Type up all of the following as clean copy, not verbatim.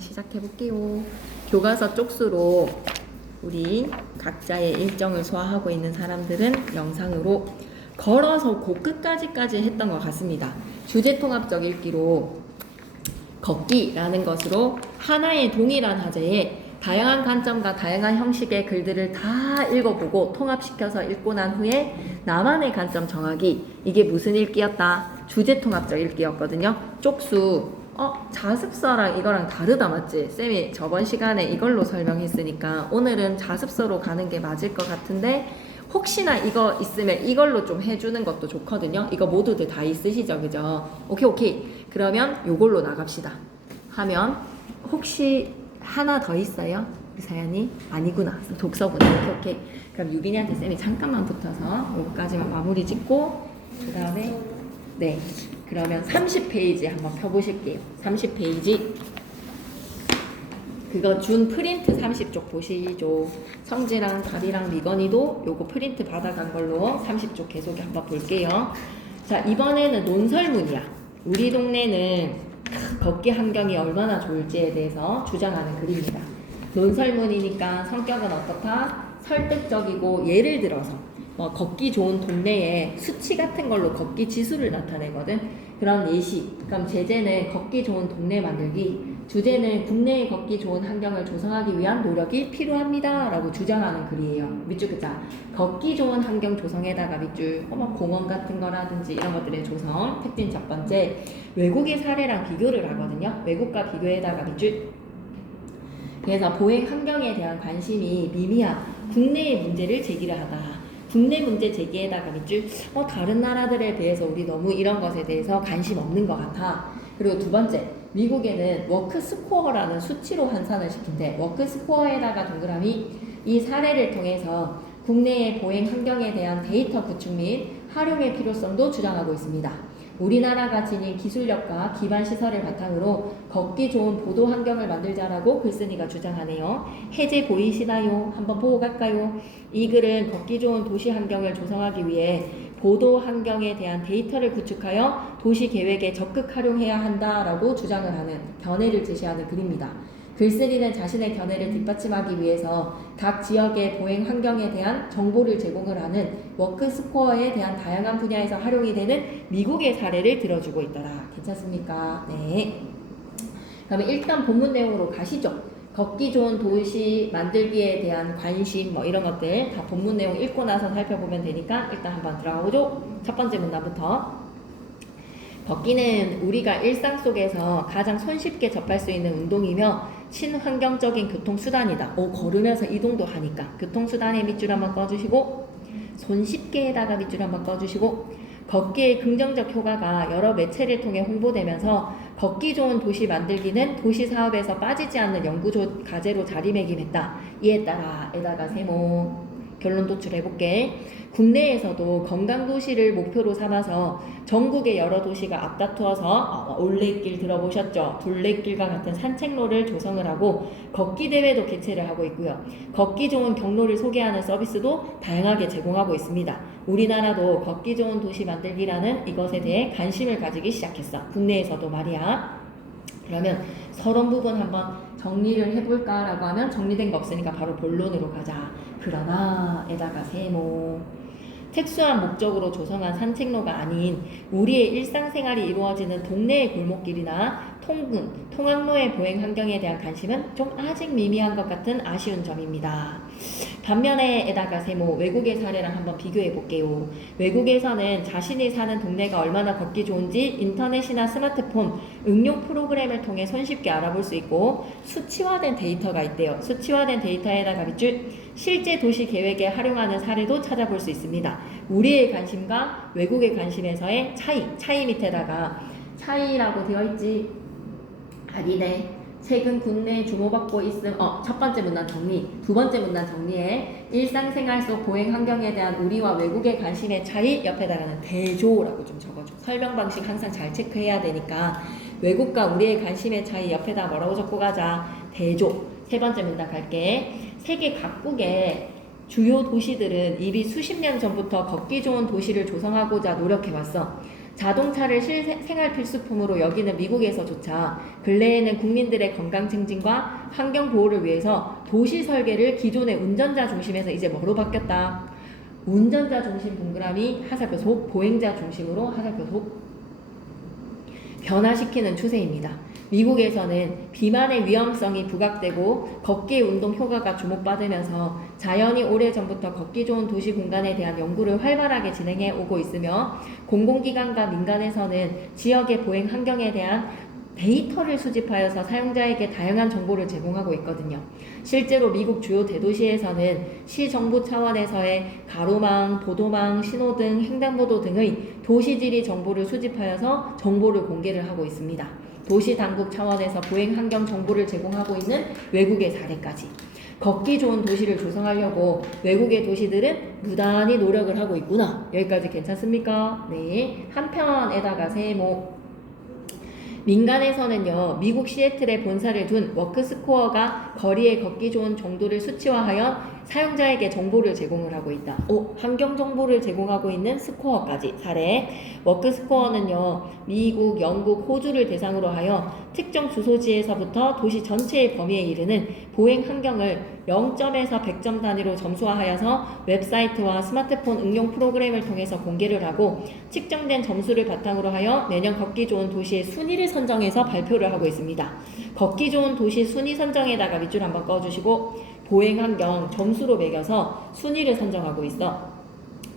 시작해 볼게요. 교과서 쪽수로 우리 각자의 일정을 소화하고 있는 사람들은 영상으로 걸어서 그 끝까지 했던 것 같습니다. 주제통합적 읽기로 걷기라는 것으로 하나의 동일한 화제에 다양한 관점과 다양한 형식의 글들을 다 읽어보고 통합시켜서 읽고 난 후에 나만의 관점 정하기. 이게 무슨 읽기였다? 주제통합적 읽기였거든요. 쪽수 자습서랑 이거랑 다르다 맞지? 쌤이 저번 시간에 이걸로 설명했으니까 오늘은 자습서로 가는 게 맞을 것 같은데 혹시나 이거 있으면 이걸로 좀 해주는 것도 좋거든요. 이거 모두들 다 있으시죠? 그죠? 오케이. 그러면 요걸로 나갑시다. 하면 혹시 하나 더 있어요? 우리 사연이? 아니구나. 독서구나. 오케이. 그럼 유빈이한테 쌤이 잠깐만 붙어서 요거까지만 마무리 짓고 그 다음에 네. 그러면 30페이지 한번 펴보실게요. 30페이지. 그거 준 프린트 30쪽 보시죠. 성지랑 다리랑 미건이도 요거 프린트 받아간 걸로 30쪽 계속 한번 볼게요. 자, 이번에는 논설문이야. 우리 동네는 걷기 환경이 얼마나 좋을지에 대해서 주장하는 글입니다. 논설문이니까 성격은 어떻다? 설득적이고 예를 들어서 걷기 좋은 동네에 수치 같은 걸로 걷기 지수를 나타내거든. 그런 예시. 그럼 제재는 걷기 좋은 동네 만들기, 주제는 국내에 걷기 좋은 환경을 조성하기 위한 노력이 필요합니다 라고 주장하는 글이에요. 밑줄 긋자. 걷기 좋은 환경 조성에다가 밑줄 공원 같은 거라든지 이런 것들의 조성. 특징 첫 번째, 외국의 사례랑 비교를 하거든요. 외국과 비교에다가 밑줄. 그래서 보행 환경에 대한 관심이 미미한 국내의 문제를 제기를 하다. 국내 문제 제기에다가 밑줄 다른 나라들에 대해서 우리 너무 이런 것에 대해서 관심 없는 것 같아. 그리고 두 번째, 미국에는 워크 스코어라는 수치로 환산을 시킨대. 워크 스코어에다가 동그라미. 이 사례를 통해서 국내의 보행 환경에 대한 데이터 구축 및 활용의 필요성도 주장하고 있습니다. 우리나라가 지닌 기술력과 기반 시설을 바탕으로 걷기 좋은 보도 환경을 만들자라고 글쓴이가 주장하네요. 해제 보이시나요? 한번 보고 갈까요? 이 글은 걷기 좋은 도시 환경을 조성하기 위해 보도 환경에 대한 데이터를 구축하여 도시 계획에 적극 활용해야 한다라고 주장을 하는 견해를 제시하는 글입니다. 글쓰기는 자신의 견해를 뒷받침하기 위해서 각 지역의 보행 환경에 대한 정보를 제공을 하는 워크스코어에 대한 다양한 분야에서 활용이 되는 미국의 사례를 들어주고 있더라. 괜찮습니까? 네. 그러면 일단 본문 내용으로 가시죠. 걷기 좋은 도시 만들기에 대한 관심 이런 것들 다 본문 내용 읽고 나서 살펴보면 되니까 일단 한번 들어가 보죠. 첫 번째 문단부터. 걷기는 우리가 일상 속에서 가장 손쉽게 접할 수 있는 운동이며 친환경적인 교통수단이다. 걸으면서 이동도 하니까 교통수단에 밑줄 한번 꺼주시고 손쉽게에다가 밑줄 한번 꺼주시고 걷기의 긍정적 효과가 여러 매체를 통해 홍보되면서 걷기 좋은 도시 만들기는 도시 사업에서 빠지지 않는 연구 과제로 자리매김했다. 이에 따라 에다가 세모 결론 도출해볼게. 국내에서도 건강도시를 목표로 삼아서 전국의 여러 도시가 앞다투어서 올레길 들어보셨죠? 둘레길과 같은 산책로를 조성을 하고 걷기 대회도 개최를 하고 있고요. 걷기 좋은 경로를 소개하는 서비스도 다양하게 제공하고 있습니다. 우리나라도 걷기 좋은 도시 만들기라는 이것에 대해 관심을 가지기 시작했어. 국내에서도 말이야. 그러면 서론 부분 한번 정리를 해볼까라고 하면 정리된 거 없으니까 바로 본론으로 가자. 그러나 에다가 세모 특수한 목적으로 조성한 산책로가 아닌 우리의 일상생활이 이루어지는 동네의 골목길이나 통근, 통학로의 보행 환경에 대한 관심은 좀 아직 미미한 것 같은 아쉬운 점입니다. 반면에 에다가 세모 외국의 사례랑 한번 비교해 볼게요. 외국에서는 자신이 사는 동네가 얼마나 걷기 좋은지 인터넷이나 스마트폰, 응용 프로그램을 통해 손쉽게 알아볼 수 있고 수치화된 데이터가 있대요. 수치화된 데이터에다가 밑줄 실제 도시 계획에 활용하는 사례도 찾아볼 수 있습니다. 우리의 관심과 외국의 관심에서의 차이 밑에다가 차이라고 되어 있지? 아니네. 최근 국내에 주목받고 있음. 첫 번째 문단 정리. 두 번째 문단 정리해. 일상생활 속 보행 환경에 대한 우리와 외국의 관심의 차이 옆에다가는 대조라고 좀 적어줘. 설명 방식 항상 잘 체크해야 되니까 외국과 우리의 관심의 차이 옆에다 뭐라고 적고 가자. 대조. 세 번째 문단 갈게. 세계 각국의 주요 도시들은 이미 수십 년 전부터 걷기 좋은 도시를 조성하고자 노력해왔어. 자동차를 생활 필수품으로 여기는 미국에서조차 근래에는 국민들의 건강 증진과 환경 보호를 위해서 도시 설계를 기존의 운전자 중심에서 이제 뭐로 바뀌었다? 운전자 중심 동그라미 하살표 속 보행자 중심으로 하살표 속 변화시키는 추세입니다. 미국에서는 비만의 위험성이 부각되고 걷기 운동 효과가 주목받으면서 자연이 오래전부터 걷기 좋은 도시 공간에 대한 연구를 활발하게 진행해 오고 있으며 공공기관과 민간에서는 지역의 보행 환경에 대한 데이터를 수집하여서 사용자에게 다양한 정보를 제공하고 있거든요. 실제로 미국 주요 대도시에서는 시정부 차원에서의 가로망, 보도망, 신호등, 횡단보도 등의 도시지리 정보를 수집하여서 정보를 공개를 하고 있습니다. 도시 당국 차원에서 보행 환경 정보를 제공하고 있는 외국의 사례까지. 걷기 좋은 도시를 조성하려고 외국의 도시들은 무단히 노력을 하고 있구나. 여기까지 괜찮습니까? 네. 한편에다가 세모. 민간에서는요, 미국 시애틀에 본사를 둔 워크스코어가 거리에 걷기 좋은 정도를 수치화하여 사용자에게 정보를 제공을 하고 있다. 환경 정보를 제공하고 있는 스코어까지 사례. 워크스코어는요, 미국, 영국, 호주를 대상으로 하여 특정 주소지에서부터 도시 전체의 범위에 이르는 보행 환경을 0점에서 100점 단위로 점수화하여서 웹사이트와 스마트폰 응용 프로그램을 통해서 공개를 하고 측정된 점수를 바탕으로 하여 매년 걷기 좋은 도시의 순위를 선정해서 발표를 하고 있습니다. 걷기 좋은 도시 순위 선정에다가 밑줄 한번 꺼주시고 보행 환경 점수로 매겨서 순위를 선정하고 있어.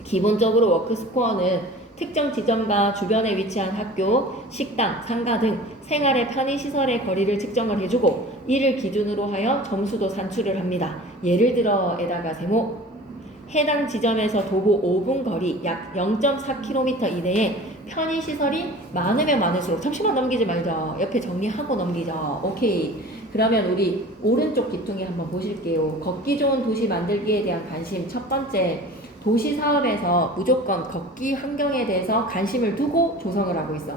기본적으로 워크스코어는 특정 지점과 주변에 위치한 학교, 식당, 상가 등 생활의 편의시설의 거리를 측정을 해주고 이를 기준으로 하여 점수도 산출을 합니다. 예를 들어 에다가 세모 해당 지점에서 도보 5분 거리 약 0.4km 이내에 편의시설이 많으면 많을수록 잠시만 넘기지 말자. 옆에 정리하고 넘기자. 오케이. 그러면 우리 오른쪽 귀퉁이 한번 보실게요. 걷기 좋은 도시 만들기에 대한 관심 첫 번째, 도시 사업에서 무조건 걷기 환경에 대해서 관심을 두고 조성을 하고 있어.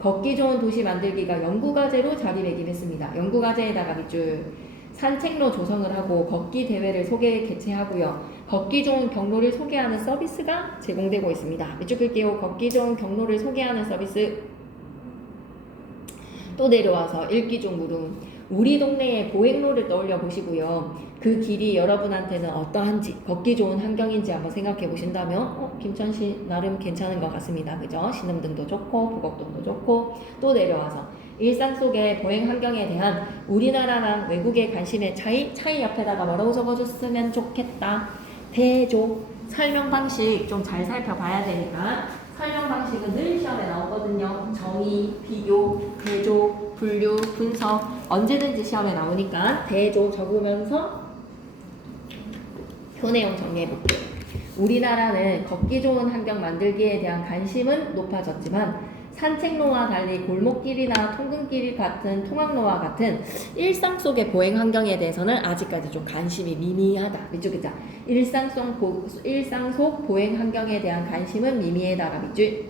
걷기 좋은 도시 만들기가 연구과제로 자리매김했습니다. 연구과제에다가 밑줄 산책로 조성을 하고 걷기 대회를 개최하고요. 걷기 좋은 경로를 소개하는 서비스가 제공되고 있습니다. 밑줄 끌게요. 걷기 좋은 경로를 소개하는 서비스. 또 내려와서 읽기 중 물음. 우리 동네의 보행로를 떠올려 보시고요. 그 길이 여러분한테는 어떠한지, 걷기 좋은 환경인지 한번 생각해 보신다면 김천시 나름 괜찮은 것 같습니다. 그죠? 신음등도 좋고 부곡동도 좋고. 또 내려와서 일상 속의 보행 환경에 대한 우리나라랑 외국의 관심의 차이 옆에다가 뭐라고 적어줬으면 좋겠다. 대조. 설명 방식 좀 잘 살펴봐야 되니까 설명 방식은 늘 시험에 나오거든요. 정의, 비교, 대조, 분류, 분석 언제든지 시험에 나오니까 대조 적으면서 표내용 정리해볼게요. 우리나라는 걷기 좋은 환경 만들기에 대한 관심은 높아졌지만 산책로와 달리 골목길이나 통근길 같은 통학로와 같은 일상 속의 보행 환경에 대해서는 아직까지 좀 관심이 미미하다. 밑줄 자 일상 속 보행 환경에 대한 관심은 미미하다가 밑줄.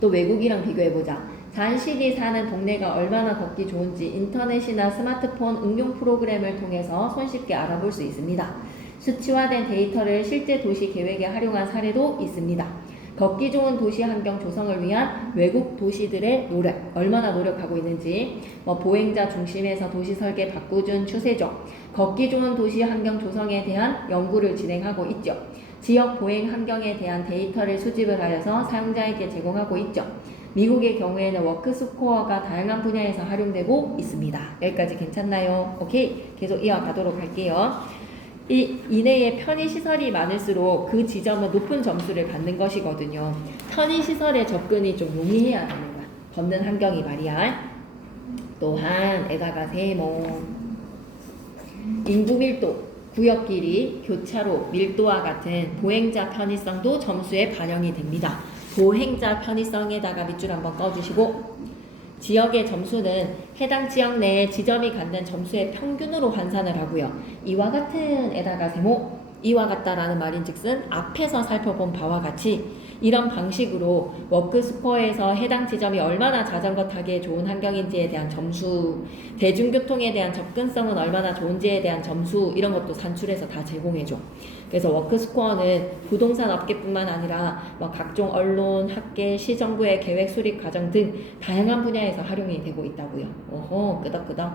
또 외국이랑 비교해보자. 자신이 사는 동네가 얼마나 걷기 좋은지 인터넷이나 스마트폰 응용 프로그램을 통해서 손쉽게 알아볼 수 있습니다. 수치화된 데이터를 실제 도시 계획에 활용한 사례도 있습니다. 걷기 좋은 도시 환경 조성을 위한 외국 도시들의 노력, 얼마나 노력하고 있는지, 보행자 중심에서 도시 설계 바꾸준 추세죠. 걷기 좋은 도시 환경 조성에 대한 연구를 진행하고 있죠. 지역 보행 환경에 대한 데이터를 수집을 하여서 사용자에게 제공하고 있죠. 미국의 경우에는 워크스코어가 다양한 분야에서 활용되고 있습니다. 여기까지 괜찮나요? 오케이. 계속 이어가도록 할게요. 이 이내에 편의시설이 많을수록 그 지점은 높은 점수를 받는 것이거든요. 편의시설에 접근이 좀 용이해야 됩니다. 걷는 환경이 말이야. 또한 에다가 세모 인구 밀도, 구역 길이, 교차로, 밀도와 같은 보행자 편의성도 점수에 반영이 됩니다. 보행자 편의성에다가 밑줄 한번 꺼주시고 지역의 점수는 해당 지역 내에 지점이 갖는 점수의 평균으로 환산을 하고요. 이와 같은 에다가 세모, 이와 같다라는 말인즉슨 앞에서 살펴본 바와 같이 이런 방식으로 워크스코어에서 해당 지점이 얼마나 자전거 타기에 좋은 환경인지에 대한 점수, 대중교통에 대한 접근성은 얼마나 좋은지에 대한 점수, 이런 것도 산출해서 다 제공해줘. 그래서 워크스코어는 부동산 업계뿐만 아니라 뭐 각종 언론, 학계, 시정부의 계획 수립 과정 등 다양한 분야에서 활용이 되고 있다고요. 오호, 끄덕끄덕.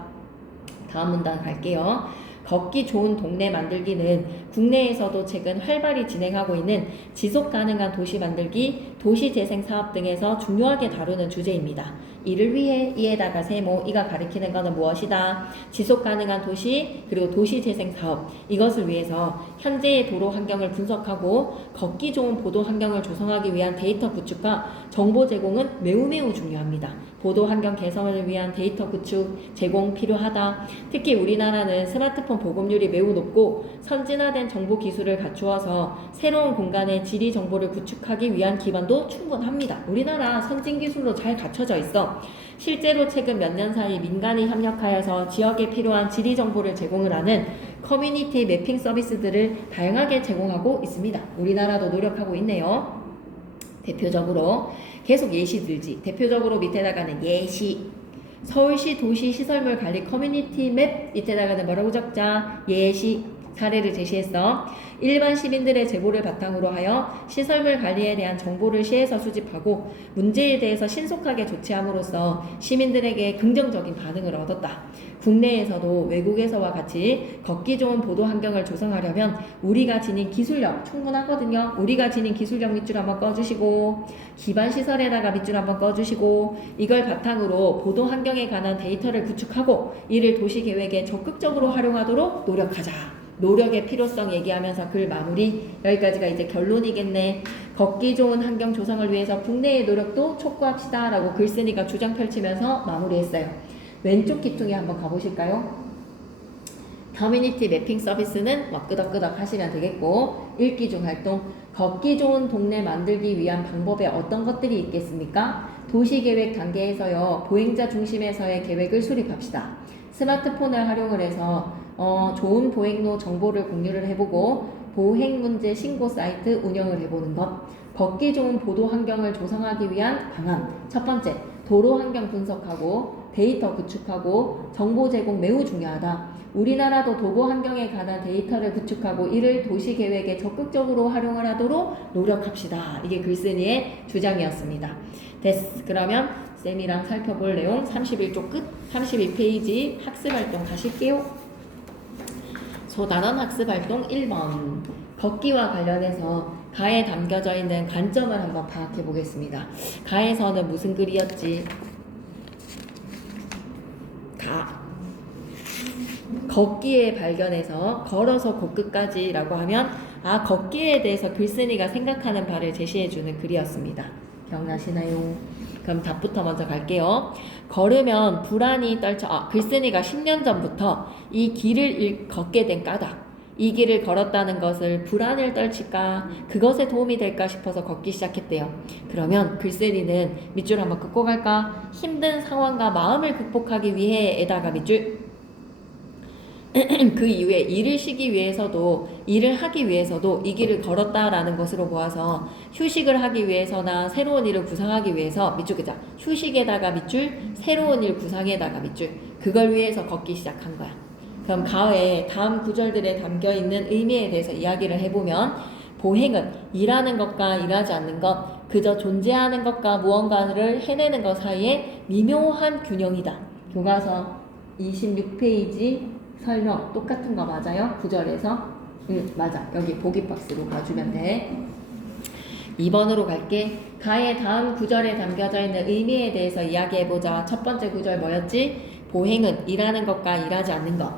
다음 문단 갈게요. 걷기 좋은 동네 만들기는 국내에서도 최근 활발히 진행하고 있는 지속 가능한 도시 만들기, 도시재생 사업 등에서 중요하게 다루는 주제입니다. 이를 위해 이에다가 세모, 이가 가리키는 것은 무엇이다? 지속 가능한 도시, 그리고 도시재생 사업, 이것을 위해서 현재의 도로 환경을 분석하고 걷기 좋은 보도 환경을 조성하기 위한 데이터 구축과 정보 제공은 매우 중요합니다. 보도 환경 개선을 위한 데이터 구축, 제공 필요하다. 특히 우리나라는 스마트폰 보급률이 매우 높고 선진화된 정보 기술을 갖추어서 새로운 공간의 지리 정보를 구축하기 위한 기반도 충분합니다. 우리나라 선진 기술로 잘 갖춰져 있어. 실제로 최근 몇 년 사이 민간이 협력하여서 지역에 필요한 지리 정보를 제공을 하는 커뮤니티 매핑 서비스들을 다양하게 제공하고 있습니다. 우리나라도 노력하고 있네요. 대표적으로 계속 예시 들지. 대표적으로 밑에다가는 예시. 서울시 도시 시설물 관리 커뮤니티 맵, 밑에다가는 뭐라고 적자? 예시. 사례를 제시했어. 일반 시민들의 제보를 바탕으로 하여 시설물 관리에 대한 정보를 시에서 수집하고 문제에 대해서 신속하게 조치함으로써 시민들에게 긍정적인 반응을 얻었다. 국내에서도 외국에서와 같이 걷기 좋은 보도 환경을 조성하려면 우리가 지닌 기술력 충분하거든요. 우리가 지닌 기술력 밑줄 한번 꺼주시고, 기반 시설에다가 밑줄 한번 꺼주시고, 이걸 바탕으로 보도 환경에 관한 데이터를 구축하고 이를 도시계획에 적극적으로 활용하도록 노력하자. 노력의 필요성 얘기하면서 글 마무리. 여기까지가 이제 결론이겠네. 걷기 좋은 환경 조성을 위해서 국내의 노력도 촉구합시다 라고 글쓴이가 주장 펼치면서 마무리했어요. 왼쪽 기퉁에 한번 가보실까요? 커뮤니티 매핑 서비스는 막 끄덕끄덕 하시면 되겠고, 읽기 중 활동. 걷기 좋은 동네 만들기 위한 방법에 어떤 것들이 있겠습니까? 도시계획 단계에서요, 보행자 중심에서의 계획을 수립합시다. 스마트폰을 활용을 해서 좋은 보행로 정보를 공유를 해보고 보행 문제 신고 사이트 운영을 해보는 것. 걷기 좋은 보도 환경을 조성하기 위한 방안. 첫 번째, 도로 환경 분석하고 데이터 구축하고 정보 제공 매우 중요하다. 우리나라도 도보 환경에 관한 데이터를 구축하고 이를 도시계획에 적극적으로 활용을 하도록 노력합시다. 이게 글쓴이의 주장이었습니다. 됐어. 그러면 쌤이랑 살펴볼 내용 31쪽 끝, 31페이지 학습활동 가실게요. 소단원 학습활동 1번. 걷기와 관련해서 가에 담겨져 있는 관점을 한번 파악해 보겠습니다. 가에서는 무슨 글이었지? 걷기에 발견해서 걸어서 곳끝까지 라고 하면 걷기에 대해서 글쓴이가 생각하는 바를 제시해주는 글이었습니다. 기억나시나요? 그럼 답부터 먼저 갈게요. 걸으면 불안이 떨쳐. 글쓴이가 10년 전부터 이 길을 걷게 된 까닭, 이 길을 걸었다는 것을 불안을 떨칠까, 그것에 도움이 될까 싶어서 걷기 시작했대요. 그러면 글쓴이는 밑줄 한번 긋고 갈까? 힘든 상황과 마음을 극복하기 위해에다가 밑줄. 그 이후에 일을 하기 위해서도 이 길을 걸었다라는 것으로 보아서 휴식을 하기 위해서나 새로운 일을 구상하기 위해서 밑줄 그자. 휴식에다가 밑줄, 새로운 일 구상에다가 밑줄. 그걸 위해서 걷기 시작한 거야. 그럼 가에 다음 구절들에 담겨있는 의미에 대해서 이야기를 해보면, 보행은 일하는 것과 일하지 않는 것, 그저 존재하는 것과 무언가를 해내는 것 사이에 미묘한 균형이다. 교과서 26페이지 설명 똑같은 거 맞아요? 9절에서? 맞아. 여기 보기 박스로 봐주면 돼. 2번으로 갈게. 가의 다음 구절에 담겨져 있는 의미에 대해서 이야기해보자. 첫 번째 구절 뭐였지? 보행은 일하는 것과 일하지 않는 것.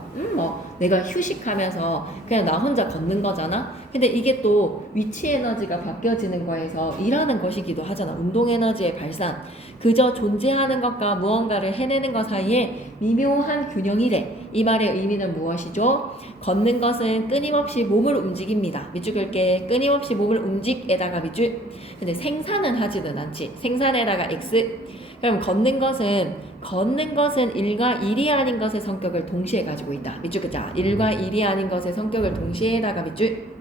내가 휴식하면서 그냥 나 혼자 걷는 거잖아? 근데 이게 또 위치 에너지가 바뀌어지는 거에서 일하는 것이기도 하잖아. 운동 에너지의 발산. 그저 존재하는 것과 무언가를 해내는 것 사이에 미묘한 균형이래. 이 말의 의미는 무엇이죠? 걷는 것은 끊임없이 몸을 움직입니다. 밑줄 긁게. 끊임없이 몸을 움직에다가 밑줄. 근데 생산은 하지는 않지. 생산에다가 X. 그럼 걷는 것은 일과 일이 아닌 것의 성격을 동시에 가지고 있다. 밑줄 긋자. 일과 일이 아닌 것의 성격을 동시에다가 밑줄.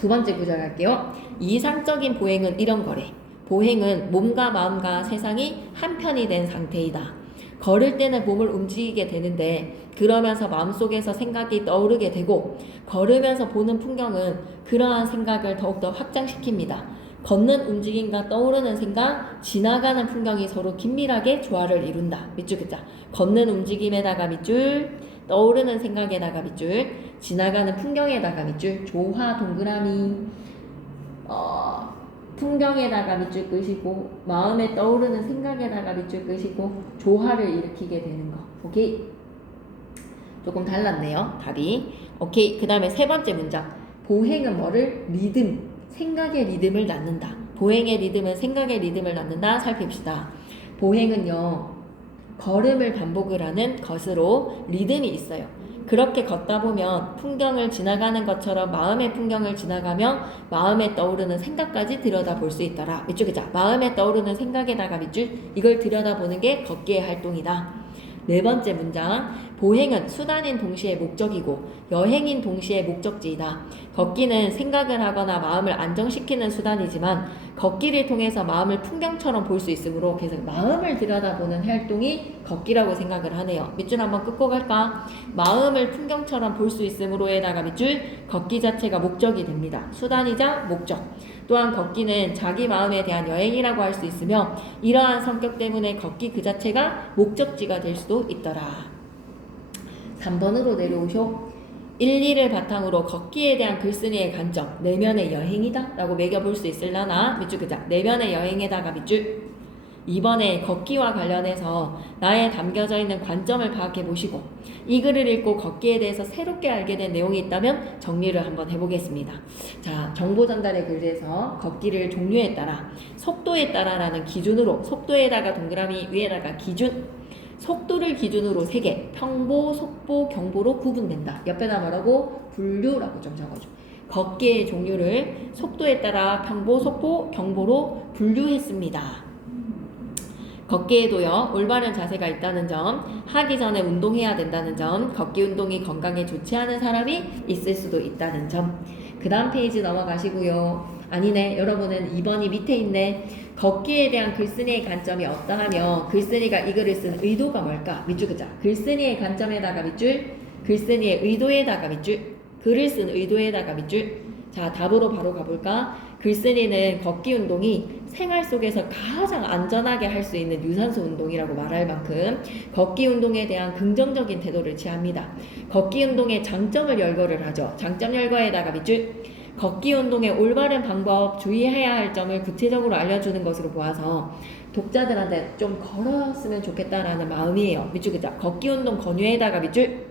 두 번째 구절 갈게요. 이상적인 보행은 이런 거래. 보행은 몸과 마음과 세상이 한편이 된 상태이다. 걸을 때는 몸을 움직이게 되는데 그러면서 마음속에서 생각이 떠오르게 되고 걸으면서 보는 풍경은 그러한 생각을 더욱더 확장시킵니다. 걷는 움직임과 떠오르는 생각, 지나가는 풍경이 서로 긴밀하게 조화를 이룬다. 밑줄 긋자. 걷는 움직임에다가 밑줄, 떠오르는 생각에다가 밑줄, 지나가는 풍경에다가 밑줄, 조화 동그라미. 풍경에다가 밑줄 끄시고 마음에 떠오르는 생각에다가 밑줄 끄시고 조화를 일으키게 되는 거. 오케이? 조금 달랐네요. 답이. 오케이. 그 다음에 세 번째 문장. 보행은 뭐를? 리듬. 생각의 리듬을 낳는다. 보행의 리듬은 생각의 리듬을 낳는다. 살핍시다. 보행은요. 걸음을 반복을 하는 것으로 리듬이 있어요. 그렇게 걷다 보면 풍경을 지나가는 것처럼 마음의 풍경을 지나가며 마음에 떠오르는 생각까지 들여다볼 수 있더라. 밑줄기자. 마음에 떠오르는 생각에다가 밑줄. 이걸 들여다보는 게 걷기의 활동이다. 네 번째 문장. 보행은 수단인 동시에 목적이고 여행인 동시에 목적지이다. 걷기는 생각을 하거나 마음을 안정시키는 수단이지만 걷기를 통해서 마음을 풍경처럼 볼 수 있으므로 계속 마음을 들여다보는 활동이 걷기라고 생각을 하네요. 밑줄 한번 긋고 갈까? 마음을 풍경처럼 볼 수 있으므로에다가 밑줄. 걷기 자체가 목적이 됩니다. 수단이자 목적. 또한 걷기는 자기 마음에 대한 여행이라고 할 수 있으며 이러한 성격 때문에 걷기 그 자체가 목적지가 될 수도 있더라. 3번으로 내려오쇼. 1, 2를 바탕으로 걷기에 대한 글쓴이의 관점, 내면의 여행이다 라고 매겨볼 수 있을라나. 밑줄 끄자. 내면의 여행에다가 밑줄. 2번에 걷기와 관련해서 나에 담겨져 있는 관점을 파악해 보시고 이 글을 읽고 걷기에 대해서 새롭게 알게 된 내용이 있다면 정리를 한번 해보겠습니다. 자, 정보 전달의 글에서 걷기를 종류에 따라, 속도에 따라라는 기준으로, 속도에다가 동그라미 위에다가 기준, 속도를 기준으로 3개, 평보, 속보, 경보로 구분된다. 옆에다 뭐라고? 분류라고 좀 적어줘. 걷기의 종류를 속도에 따라 평보, 속보, 경보로 분류했습니다. 걷기에도요, 올바른 자세가 있다는 점, 하기 전에 운동해야 된다는 점, 걷기 운동이 건강에 좋지 않은 사람이 있을 수도 있다는 점. 그 다음 페이지 넘어가시고요. 아니네, 여러분은 2번이 밑에 있네. 걷기에 대한 글쓴이의 관점이 어떠하며 글쓴이가 이 글을 쓴 의도가 뭘까? 밑줄 긋자. 글쓴이의 관점에다가 밑줄, 글쓴이의 의도에다가 밑줄, 글을 쓴 의도에다가 밑줄. 자, 답으로 바로 가볼까? 글쓴이는 걷기 운동이 생활 속에서 가장 안전하게 할 수 있는 유산소 운동이라고 말할 만큼 걷기 운동에 대한 긍정적인 태도를 취합니다. 걷기 운동의 장점을 열거를 하죠. 장점 열거에다가 밑줄. 걷기 운동의 올바른 방법, 주의해야 할 점을 구체적으로 알려주는 것으로 보아서 독자들한테 좀 걸었으면 좋겠다라는 마음이에요. 밑줄 긋자. 걷기 운동 권유에다가 밑줄.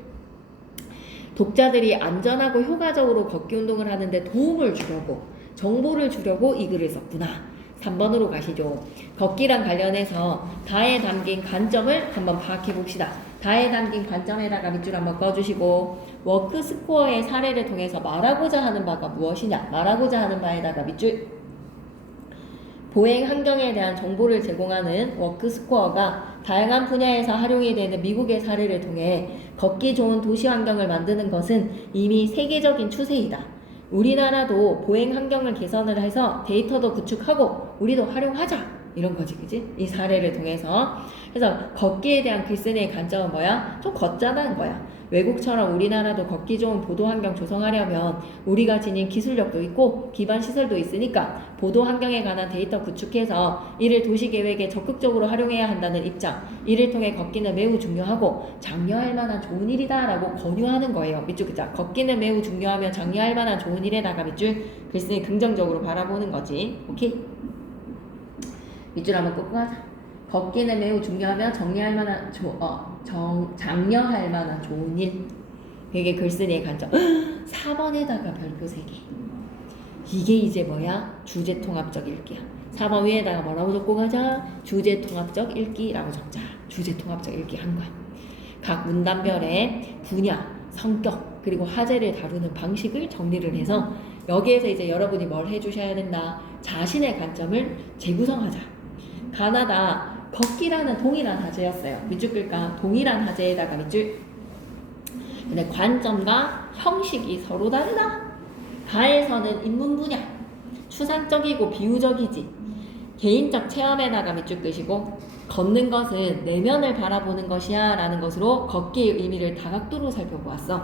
독자들이 안전하고 효과적으로 걷기 운동을 하는데 도움을 주려고, 정보를 주려고 이 글을 썼구나. 3번으로 가시죠. 걷기랑 관련해서 다에 담긴 관점을 한번 파악해 봅시다. 다에 담긴 관점에다가 밑줄 한번 꺼주시고, 워크 스코어의 사례를 통해서 말하고자 하는 바가 무엇이냐? 말하고자 하는 바에다가 밑줄. 보행 환경에 대한 정보를 제공하는 워크 스코어가 다양한 분야에서 활용이 되는 미국의 사례를 통해 걷기 좋은 도시 환경을 만드는 것은 이미 세계적인 추세이다. 우리나라도 보행 환경을 개선을 해서 데이터도 구축하고 우리도 활용하자. 이런 거지, 그지? 이 사례를 통해서. 그래서 걷기에 대한 글쓴이의 관점은 뭐야? 좀 걷자는 거야. 외국처럼 우리나라도 걷기 좋은 보도 환경 조성하려면 우리가 지닌 기술력도 있고 기반 시설도 있으니까 보도 환경에 관한 데이터 구축해서 이를 도시계획에 적극적으로 활용해야 한다는 입장. 이를 통해 걷기는 매우 중요하고 장려할 만한 좋은 일이다 라고 권유하는 거예요. 밑줄 긋자. 걷기는 매우 중요하며 장려할 만한 좋은 일에다가 밑줄. 글쓴이 긍정적으로 바라보는 거지. 오케이? 밑줄 한번 꽂고 가자. 걷기는 매우 중요하며 장려할 만한 좋은 일. 이게 글쓴이의 관점. 4번에다가 별표 3개. 이게 이제 뭐야? 주제통합적 읽기야. 4번 위에다가 뭐라고 적고 가자? 주제통합적 읽기라고 적자. 주제통합적 읽기 한 거야. 각 문단별의 분야, 성격, 그리고 화제를 다루는 방식을 정리를 해서 여기에서 이제 여러분이 뭘 해주셔야 된다? 자신의 관점을 재구성하자. 가나다 걷기라는 동일한 하재였어요. 밑줄 끌까? 동일한 하재에다가 밑줄. 근데 관점과 형식이 서로 다르다. 가에서는 인문 분야, 추상적이고 비유적이지. 개인적 체험에다가 밑줄 끄시고 걷는 것은 내면을 바라보는 것이야 라는 것으로 걷기의 의미를 다각도로 살펴보았어.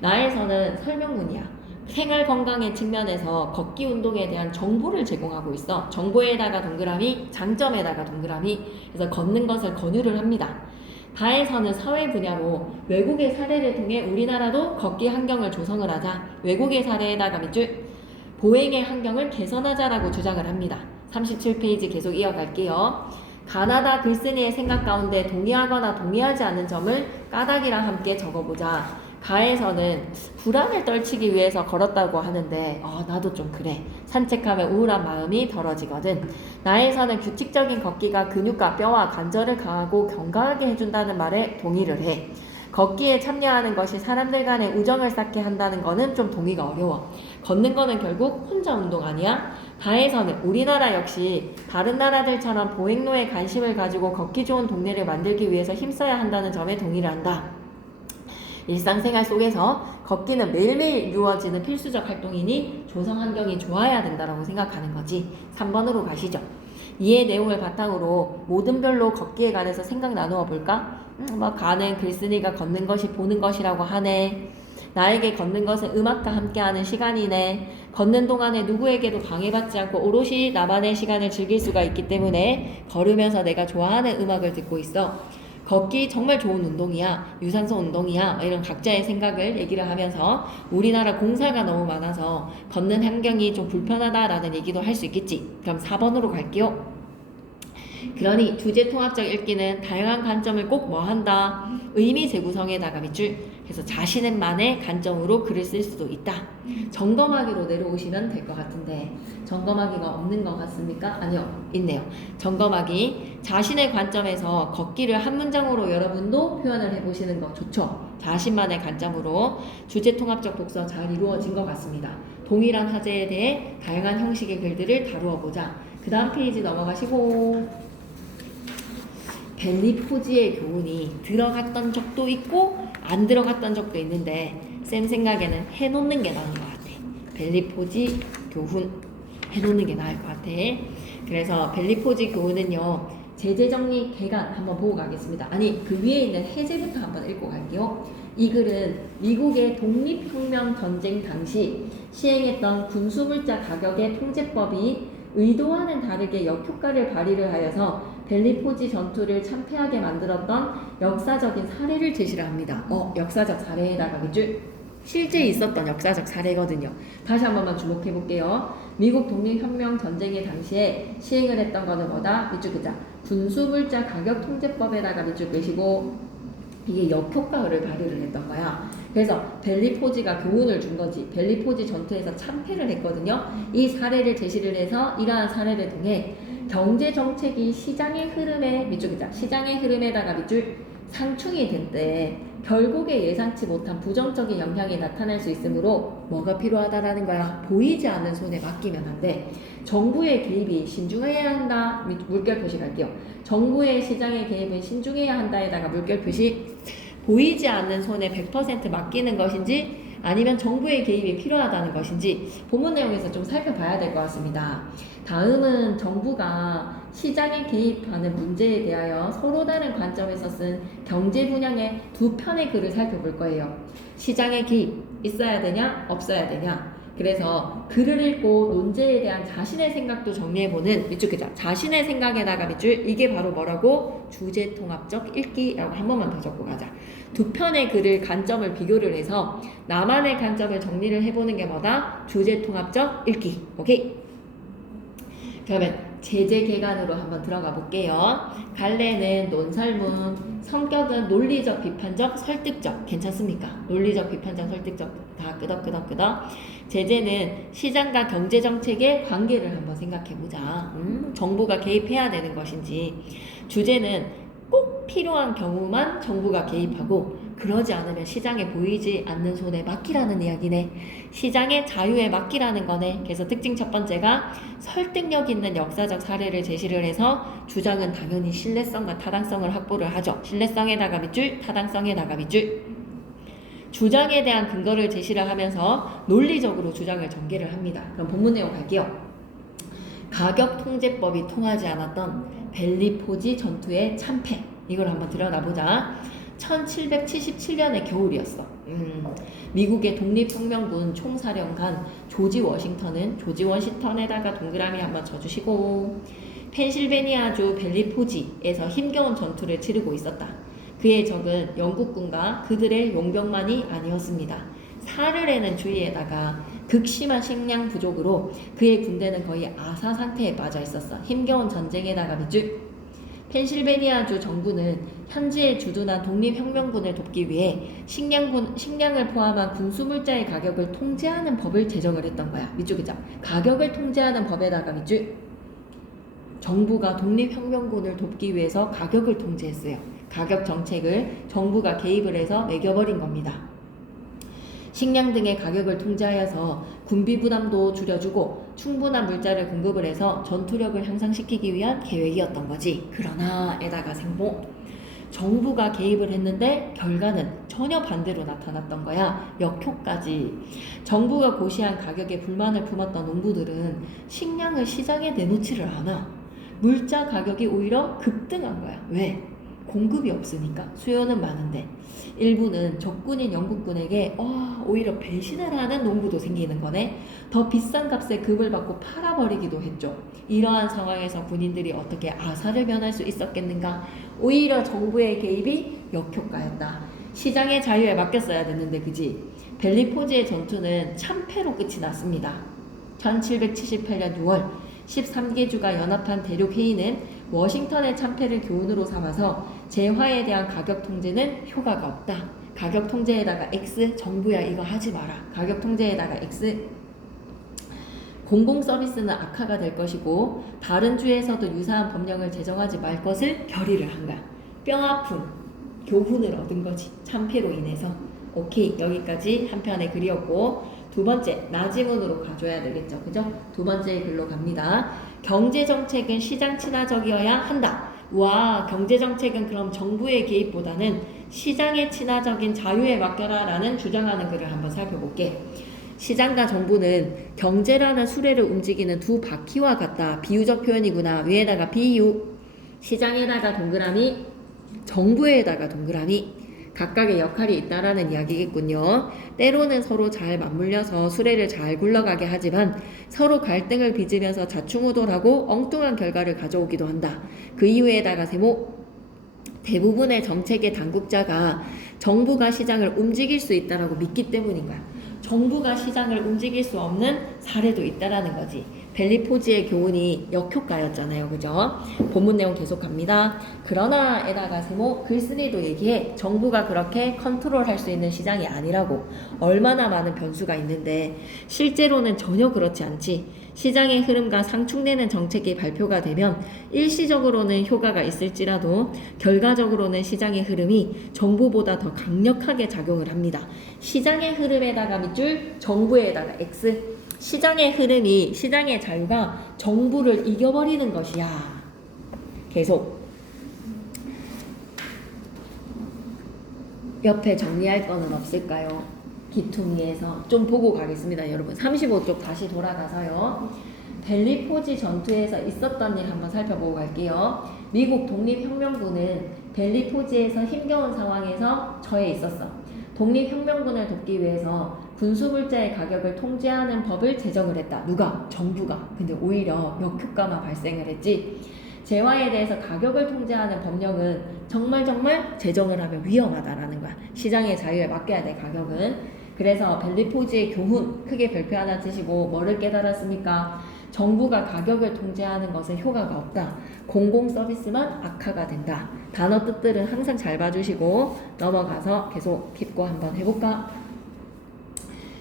나에서는 설명문이야. 생활 건강의 측면에서 걷기 운동에 대한 정보를 제공하고 있어. 정보에다가 동그라미, 장점에다가 동그라미. 그래서 걷는 것을 권유를 합니다. 다에서는 사회 분야로 외국의 사례를 통해 우리나라도 걷기 환경을 조성을 하자. 외국의 사례에다가 밑줄 보행의 환경을 개선하자라고 주장을 합니다. 37페이지 계속 이어갈게요. 가나다 글쓴이의 생각 가운데 동의하거나 동의하지 않는 점을 까닭이랑 함께 적어보자. 가에서는 불안을 떨치기 위해서 걸었다고 하는데 나도 좀 그래. 산책하면 우울한 마음이 덜어지거든. 나에서는 규칙적인 걷기가 근육과 뼈와 관절을 강하고 건강하게 해준다는 말에 동의를 해. 걷기에 참여하는 것이 사람들 간의 우정을 쌓게 한다는 거는 좀 동의가 어려워. 걷는 거는 결국 혼자 운동 아니야? 다에서는 우리나라 역시 다른 나라들처럼 보행로에 관심을 가지고 걷기 좋은 동네를 만들기 위해서 힘써야 한다는 점에 동의를 한다. 일상생활 속에서 걷기는 매일매일 이루어지는 필수적 활동이니 조성 환경이 좋아야 된다고 생각하는 거지. 3번으로 가시죠. 이해 내용을 바탕으로 모든 별로 걷기에 관해서 생각 나누어 볼까? 가는 글쓴이가 걷는 것이 보는 것이라고 하네. 나에게 걷는 것은 음악과 함께하는 시간이네. 걷는 동안에 누구에게도 방해받지 않고 오롯이 나만의 시간을 즐길 수가 있기 때문에 걸으면서 내가 좋아하는 음악을 듣고 있어. 걷기 정말 좋은 운동이야. 유산소 운동이야. 이런 각자의 생각을 얘기를 하면서 우리나라 공사가 너무 많아서 걷는 환경이 좀 불편하다라는 얘기도 할 수 있겠지. 그럼 4번으로 갈게요. 그러니 주제통합적 읽기는 다양한 관점을 꼭 뭐한다? 의미 재구성에다가 밑줄. 그래서 자신만의 관점으로 글을 쓸 수도 있다. 점검하기로 내려오시면 될 것 같은데 점검하기가 없는 것 같습니까? 아니요, 있네요. 점검하기. 자신의 관점에서 걷기를 한 문장으로 여러분도 표현을 해보시는 거 좋죠. 자신만의 관점으로 주제통합적 독서 잘 이루어진 것 같습니다. 동일한 화제에 대해 다양한 형식의 글들을 다루어 보자. 그 다음 페이지 넘어가시고 벨리포지의 교훈이 들어갔던 적도 있고 안 들어갔던 적도 있는데 쌤 생각에는 해놓는 게 나은 것 같아. 벨리포지 교훈 해놓는 게 나을 것 같아. 그래서 벨리포지 교훈은요, 제재정리 개간 한번 보고 가겠습니다. 아니, 그 위에 있는 해제부터 한번 읽고 갈게요. 이 글은 미국의 독립혁명 전쟁 당시 시행했던 군수물자 가격의 통제법이 의도와는 다르게 역효과를 발휘를 하여서 벨리포지 전투를 참패하게 만들었던 역사적인 사례를 제시를 합니다. 역사적 사례에다가 밑줄. 실제 있었던 역사적 사례거든요. 다시 한 번만 주목해 볼게요. 미국 독립혁명 전쟁의 당시에 시행을 했던 거는 뭐다? 밑줄 끄자. 군수물자 가격 통제법에다가 밑줄 끄시고 이게 역효과를 발휘를 했던 거야. 그래서 벨리포지가 교훈을 준 거지. 벨리포지 전투에서 참패를 했거든요. 이 사례를 제시를 해서 이러한 사례를 통해 경제 정책이 시장의 흐름에 밑줄 끄자. 시장의 흐름에다가 밑줄 상충이 된 때 결국에 예상치 못한 부정적인 영향이 나타날 수 있으므로 뭐가 필요하다라는 거야. 보이지 않는 손에 맡기면 안 돼. 정부의 개입이 신중해야 한다. 물결 표시 갈게요. 정부의 시장의 개입은 신중해야 한다에다가 물결 표시. 보이지 않는 손에 100% 맡기는 것인지 아니면 정부의 개입이 필요하다는 것인지 본문 내용에서 좀 살펴봐야 될 것 같습니다. 다음은 정부가 시장에 개입하는 문제에 대하여 서로 다른 관점에서 쓴 경제 분야의 두 편의 글을 살펴볼 거예요. 시장에 개입 있어야 되냐 없어야 되냐. 그래서 글을 읽고 논제에 대한 자신의 생각도 정리해보는 밑줄 끄자. 자신의 생각에다가 밑줄. 이게 바로 뭐라고? 주제통합적 읽기라고 한 번만 더 적고 가자. 두 편의 글을 관점을 비교를 해서 나만의 관점을 정리를 해보는 게 뭐다? 주제통합적 읽기. 오케이? 그러면 제재개간으로 한번 들어가 볼게요. 갈래는 논설문, 성격은 논리적, 비판적, 설득적. 괜찮습니까? 논리적, 비판적, 설득적 다 끄덕끄덕끄덕. 제재는 시장과 경제정책의 관계를 한번 생각해보자. 정부가 개입해야 되는 것인지. 주제는 꼭 필요한 경우만 정부가 개입하고 그러지 않으면 시장에 보이지 않는 손에 맡기라는 이야기네. 시장의 자유에 맡기라는 거네. 그래서 특징 첫 번째가 설득력 있는 역사적 사례를 제시를 해서 주장은 당연히 신뢰성과 타당성을 확보를 하죠. 신뢰성에다가 밑줄, 타당성에다가 밑줄. 주장에 대한 근거를 제시를 하면서 논리적으로 주장을 전개를 합니다. 그럼 본문 내용 갈게요. 가격 통제법이 통하지 않았던 벨리포지 전투의 참패, 이걸 한번 들여다보자. 1777년의 겨울이었어. 미국의 독립혁명군 총사령관 조지 워싱턴에다가 동그라미 한번 쳐주시고, 펜실베니아주 벨리포지에서 힘겨운 전투를 치르고 있었다. 그의 적은 영국군과 그들의 용병만이 아니었습니다. 사르레는 주위에다가 극심한 식량 부족으로 그의 군대는 거의 아사 상태에 빠져 있었어. 힘겨운 전쟁에다가 밑줄. 펜실베니아주 정부는 현지에 주둔한 독립혁명군을 돕기 위해 식량을 포함한 군수물자의 가격을 통제하는 법을 제정을 했던 거야. 밑줄이자. 가격을 통제하는 법에다가 밑줄. 정부가 독립혁명군을 돕기 위해서 가격을 통제했어요. 가격 정책을 정부가 개입을 해서 매겨버린 겁니다. 식량 등의 가격을 통제하여서 군비 부담도 줄여주고 충분한 물자를 공급을 해서 전투력을 향상시키기 위한 계획이었던 거지. 그러나 에다가 생보, 정부가 개입을 했는데 결과는 전혀 반대로 나타났던 거야. 역효과지. 정부가 고시한 가격에 불만을 품었던 농부들은 식량을 시장에 내놓지를 않아. 물자 가격이 오히려 급등한 거야. 왜? 공급이 없으니까. 수요는 많은데. 일부는 적군인 영국군에게 오히려 배신을 하는 농부도 생기는 거네. 더 비싼 값에 급을 받고 팔아버리기도 했죠. 이러한 상황에서 군인들이 어떻게 아사를 면할 수 있었겠는가? 오히려 정부의 개입이 역효과였다. 시장의 자유에 맡겼어야 됐는데, 그지? 벨리포지의 전투는 참패로 끝이 났습니다. 1778년 6월 13개 주가 연합한 대륙회의는 워싱턴의 참패를 교훈으로 삼아서 재화에 대한 가격 통제는 효과가 없다. 가격 통제에다가 X, 정부야 이거 하지 마라. 가격 통제에다가 X, 공공 서비스는 악화가 될 것이고 다른 주에서도 유사한 법령을 제정하지 말 것을 결의를 한 거야. 뼈아픈 교훈을 얻은 거지. 참패로 인해서. 오케이, 여기까지 한 편의 글이었고, 두 번째, 나지문으로 가줘야 되겠죠. 그죠? 두 번째 글로 갑니다. 경제정책은 시장 친화적이어야 한다. 와, 경제정책은 그럼 정부의 개입보다는 시장의 친화적인 자유에 맡겨라 라는 주장하는 글을 한번 살펴볼게. 시장과 정부는 경제라는 수레를 움직이는 두 바퀴와 같다. 비유적 표현이구나. 위에다가 비유, 시장에다가 동그라미, 정부에다가 동그라미. 각각의 역할이 있다라는 이야기겠군요. 때로는 서로 잘 맞물려서 수레를 잘 굴러가게 하지만 서로 갈등을 빚으면서 좌충우돌하고 엉뚱한 결과를 가져오기도 한다. 그 이유에다가 세모, 대부분의 정책의 당국자가 정부가 시장을 움직일 수 있다라고 믿기 때문인 거야. 정부가 시장을 움직일 수 없는 사례도 있다라는 거지. 벨리포지의 교훈이 역효과였잖아요. 그죠? 본문 내용 계속 갑니다. 그러나 에다가 세모, 글쓴이도 얘기해. 정부가 그렇게 컨트롤할 수 있는 시장이 아니라고. 얼마나 많은 변수가 있는데 실제로는 전혀 그렇지 않지. 시장의 흐름과 상충되는 정책이 발표가 되면 일시적으로는 효과가 있을지라도 결과적으로는 시장의 흐름이 정부보다 더 강력하게 작용을 합니다. 시장의 흐름에다가 밑줄, 정부에다가 X. 시장의 흐름이, 시장의 자유가 정부를 이겨버리는 것이야. 계속 옆에 정리할 거는 없을까요? 기퉁이에서 좀 보고 가겠습니다. 여러분 35쪽 다시 돌아가서요. 벨리포지 전투에서 있었던 일 한번 살펴보고 갈게요. 미국 독립혁명군은 벨리포지에서 힘겨운 상황에서 처해 있었어. 독립혁명군을 돕기 위해서 군수물자의 가격을 통제하는 법을 제정을 했다. 누가? 정부가. 근데 오히려 역효과만 발생을 했지. 재화에 대해서 가격을 통제하는 법령은 정말 제정을 하면 위험하다라는 거야. 시장의 자유에 맡겨야 돼, 가격은. 그래서 벨리포지의 교훈 크게 발표하나 드시고 뭐를 깨달았습니까? 정부가 가격을 통제하는 것은 효과가 없다. 공공 서비스만 악화가 된다. 단어 뜻들은 항상 잘 봐주시고 넘어가서 계속 짚고 한번 해볼까?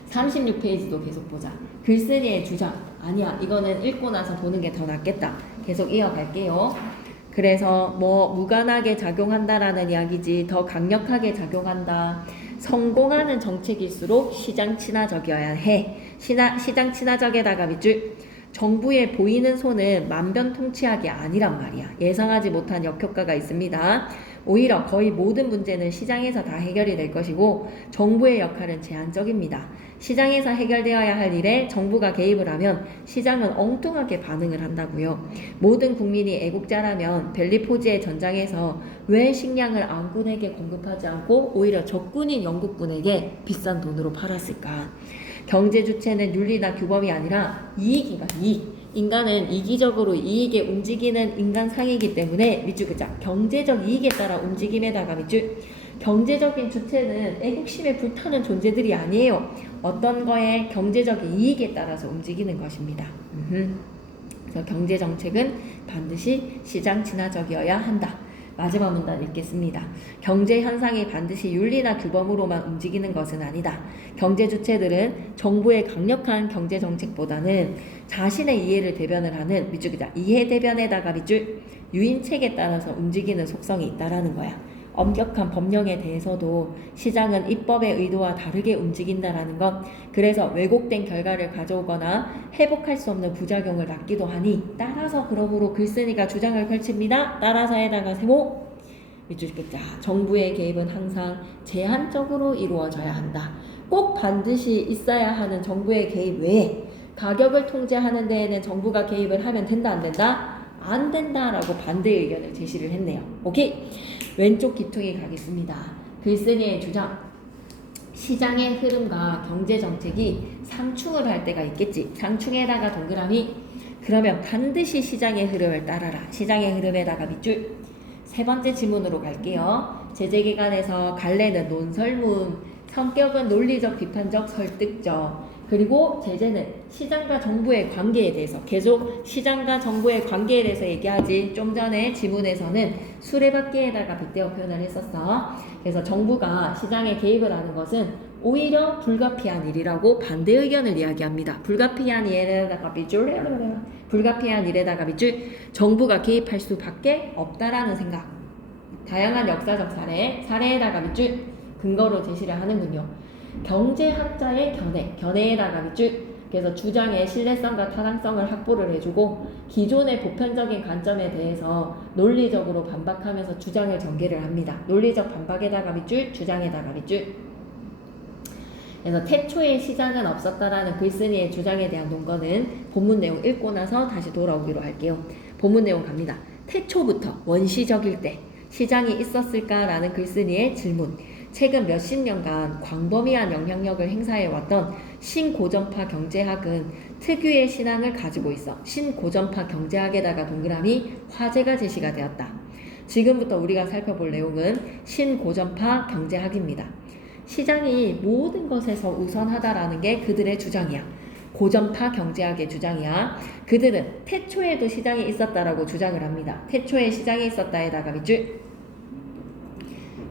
36페이지도 계속 보자. 글쓴이의 주장. 아니야, 이거는 읽고 나서 보는 게 더 낫겠다. 계속 이어갈게요. 그래서 뭐 무관하게 작용한다라는 이야기지. 더 강력하게 작용한다. 성공하는 정책일수록 시장 친화적이어야 해. 시장 친화적에다가 밑줄. 정부의 보이는 손은 만변통치약이 아니란 말이야. 예상하지 못한 역효과가 있습니다. 오히려 거의 모든 문제는 시장에서 다 해결이 될 것이고 정부의 역할은 제한적입니다. 시장에서 해결되어야 할 일에 정부가 개입을 하면 시장은 엉뚱하게 반응을 한다고요. 모든 국민이 애국자라면 벨리포즈의 전장에서 왜 식량을 안군에게 공급하지 않고 오히려 적군인 영국군에게 비싼 돈으로 팔았을까? 경제 주체는 윤리나 규범이 아니라 이익이다. 이익. 인간은 이기적으로 이익에 움직이는 인간상이기 때문에 밑줄 긋자. 경제적 이익에 따라 움직임에다가 밑줄. 경제적인 주체는 애국심에 불타는 존재들이 아니에요. 어떤 거에 경제적 이익에 따라서 움직이는 것입니다. 그래서 경제 정책은 반드시 시장 친화적이어야 한다. 마지막 문단 읽겠습니다. 경제 현상이 반드시 윤리나 규범으로만 움직이는 것은 아니다. 경제 주체들은 정부의 강력한 경제 정책보다는 자신의 이해를 대변을 하는 밑줄 그자 이해 대변에다가 밑줄 유인책에 따라서 움직이는 속성이 있다라는 거야. 엄격한 법령에 대해서도 시장은 입법의 의도와 다르게 움직인다라는 것. 그래서 왜곡된 결과를 가져오거나 회복할 수 없는 부작용을 낳기도 하니 따라서 그러므로 글쓴이가 주장을 펼칩니다. 따라서에다가 세모 밑줄 긋자. 정부의 개입은 항상 제한적으로 이루어져야 한다. 꼭 반드시 있어야 하는 정부의 개입 외에 가격을 통제하는 데에는 정부가 개입을 하면 된다 안 된다? 안 된다라고 반대 의견을 제시를 했네요. 오케이? 왼쪽 기퉁이 가겠습니다. 글쓴이의 주장. 시장의 흐름과 경제정책이 상충을 할 때가 있겠지. 상충에다가 동그라미. 그러면 반드시 시장의 흐름을 따라라. 시장의 흐름에다가 밑줄. 세 번째 지문으로 갈게요. 제재기관에서 갈래는 논설문, 성격은 논리적, 비판적, 설득적. 그리고 제재는 시장과 정부의 관계에 대해서 계속 시장과 정부의 관계에 대해서 얘기하지. 좀 전에 지문에서는 수레바퀴에다가 빗대어 표현을 했었어. 그래서 정부가 시장에 개입을 하는 것은 오히려 불가피한 일이라고 반대 의견을 이야기합니다. 불가피한 일에다가 밑줄, 불가피한 일에다가 밑줄, 정부가 개입할 수밖에 없다라는 생각. 다양한 역사적 사례에다가 밑줄, 근거로 제시를 하는군요. 경제학자의 견해에다가 밑줄. 그래서 주장의 신뢰성과 타당성을 확보를 해주고 기존의 보편적인 관점에 대해서 논리적으로 반박하면서 주장을 전개를 합니다. 논리적 반박에다가 밑줄, 주장에다가 밑줄. 그래서 태초에 시장은 없었다라는 글쓴이의 주장에 대한 논거는 본문 내용 읽고 나서 다시 돌아오기로 할게요. 본문 내용 갑니다. 태초부터 원시적일 때 시장이 있었을까라는 글쓴이의 질문. 최근 몇십 년간 광범위한 영향력을 행사해왔던 신고전파 경제학은 특유의 신앙을 가지고 있어 신고전파 경제학에다가 동그라미 화제가 제시가 되었다. 지금부터 우리가 살펴볼 내용은 신고전파 경제학입니다. 시장이 모든 것에서 우선하다라는 게 그들의 주장이야. 고전파 경제학의 주장이야. 그들은 태초에도 시장이 있었다라고 주장을 합니다. 태초에 시장이 있었다에다가 밑줄.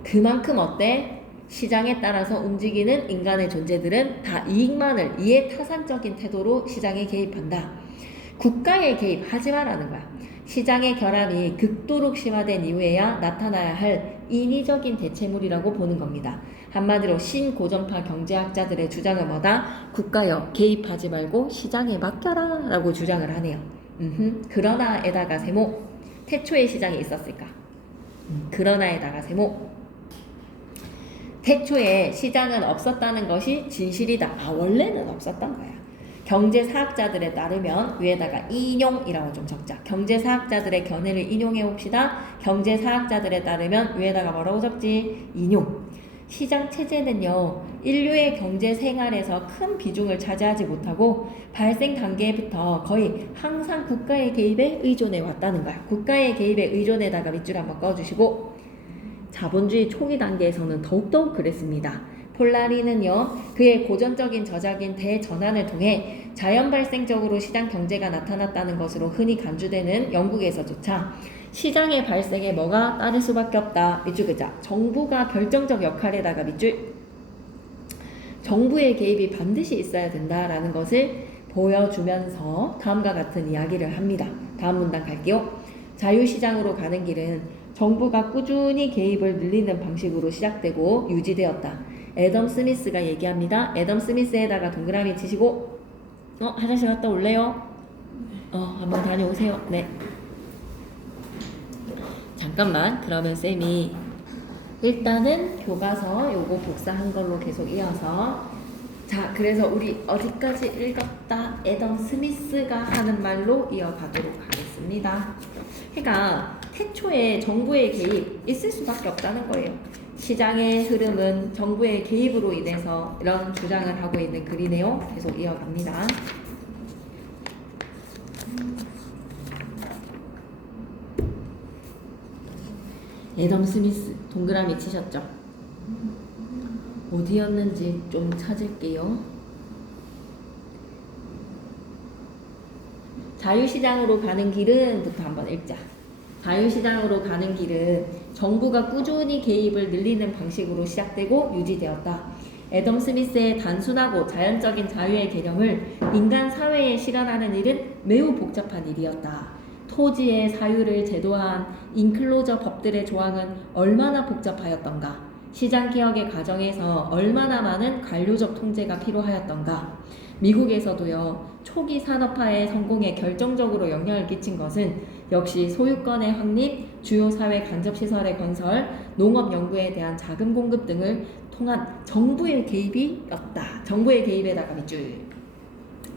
그만큼 어때? 시장에 따라서 움직이는 인간의 존재들은 다 이익만을 이해 타산적인 태도로 시장에 개입한다. 국가에 개입하지 말라는 거야. 시장의 결함이 극도로 심화된 이후에야 나타나야 할 인위적인 대체물이라고 보는 겁니다. 한마디로 신고전파 경제학자들의 주장은 뭐다? 국가여 개입하지 말고 시장에 맡겨라 라고 주장을 하네요. 그러나에다가 세모. 태초에 시장이 있었을까? 그러나에다가 세모. 태초에 시장은 없었다는 것이 진실이다. 원래는 없었던 거야. 경제사학자들에 따르면 위에다가 인용이라고 좀 적자. 경제사학자들의 견해를 인용해 봅시다. 경제사학자들에 따르면 위에다가 뭐라고 적지? 인용. 시장체제는요, 인류의 경제생활에서 큰 비중을 차지하지 못하고 발생 단계부터 거의 항상 국가의 개입에 의존해 왔다는 거야. 국가의 개입에 의존에다가 밑줄 한번 꺼주시고, 자본주의 초기 단계에서는 더욱더욱 그랬습니다. 폴라리는요, 그의 고전적인 저작인 대전환을 통해 자연 발생적으로 시장 경제가 나타났다는 것으로 흔히 간주되는 영국에서조차 시장의 발생에 뭐가 따를 수밖에 없다. 밑줄 그자. 정부가 결정적 역할에다가 밑줄. 정부의 개입이 반드시 있어야 된다라는 것을 보여주면서 다음과 같은 이야기를 합니다. 다음 문단 갈게요. 자유시장으로 가는 길은 정부가 꾸준히 개입을 늘리는 방식으로 시작되고 유지되었다. 애덤 스미스가 얘기합니다. 애덤 스미스에다가 동그라미 치시고 화장실 갔다 올래요? 한번 다녀오세요. 네. 잠깐만. 그러면 쌤이 일단은 교과서 요거 복사한 걸로 계속 이어서 자, 그래서 우리 어디까지 읽었다? 애덤 스미스가 하는 말로 이어가도록 하겠습니다. 그러니까 태초에 정부의 개입 있을 수밖에 없다는 거예요. 시장의 흐름은 정부의 개입으로 인해서 이런 주장을 하고 있는 글이네요. 계속 이어갑니다. 애덤 스미스 동그라미 치셨죠? 어디였는지 좀 찾을게요. 자유시장으로 가는 길은부터 한번 읽자. 자유시장으로 가는 길은 정부가 꾸준히 개입을 늘리는 방식으로 시작되고 유지되었다. 애덤 스미스의 단순하고 자연적인 자유의 개념을 인간 사회에 실현하는 일은 매우 복잡한 일이었다. 토지의 사유를 제도화한 인클로저 법들의 조항은 얼마나 복잡하였던가. 시장개혁의 과정에서 얼마나 많은 관료적 통제가 필요하였던가. 미국에서도요, 초기 산업화의 성공에 결정적으로 영향을 끼친 것은 역시 소유권의 확립, 주요 사회 간접시설의 건설, 농업 연구에 대한 자금 공급 등을 통한 정부의 개입이었다. 정부의 개입에다가 밑줄.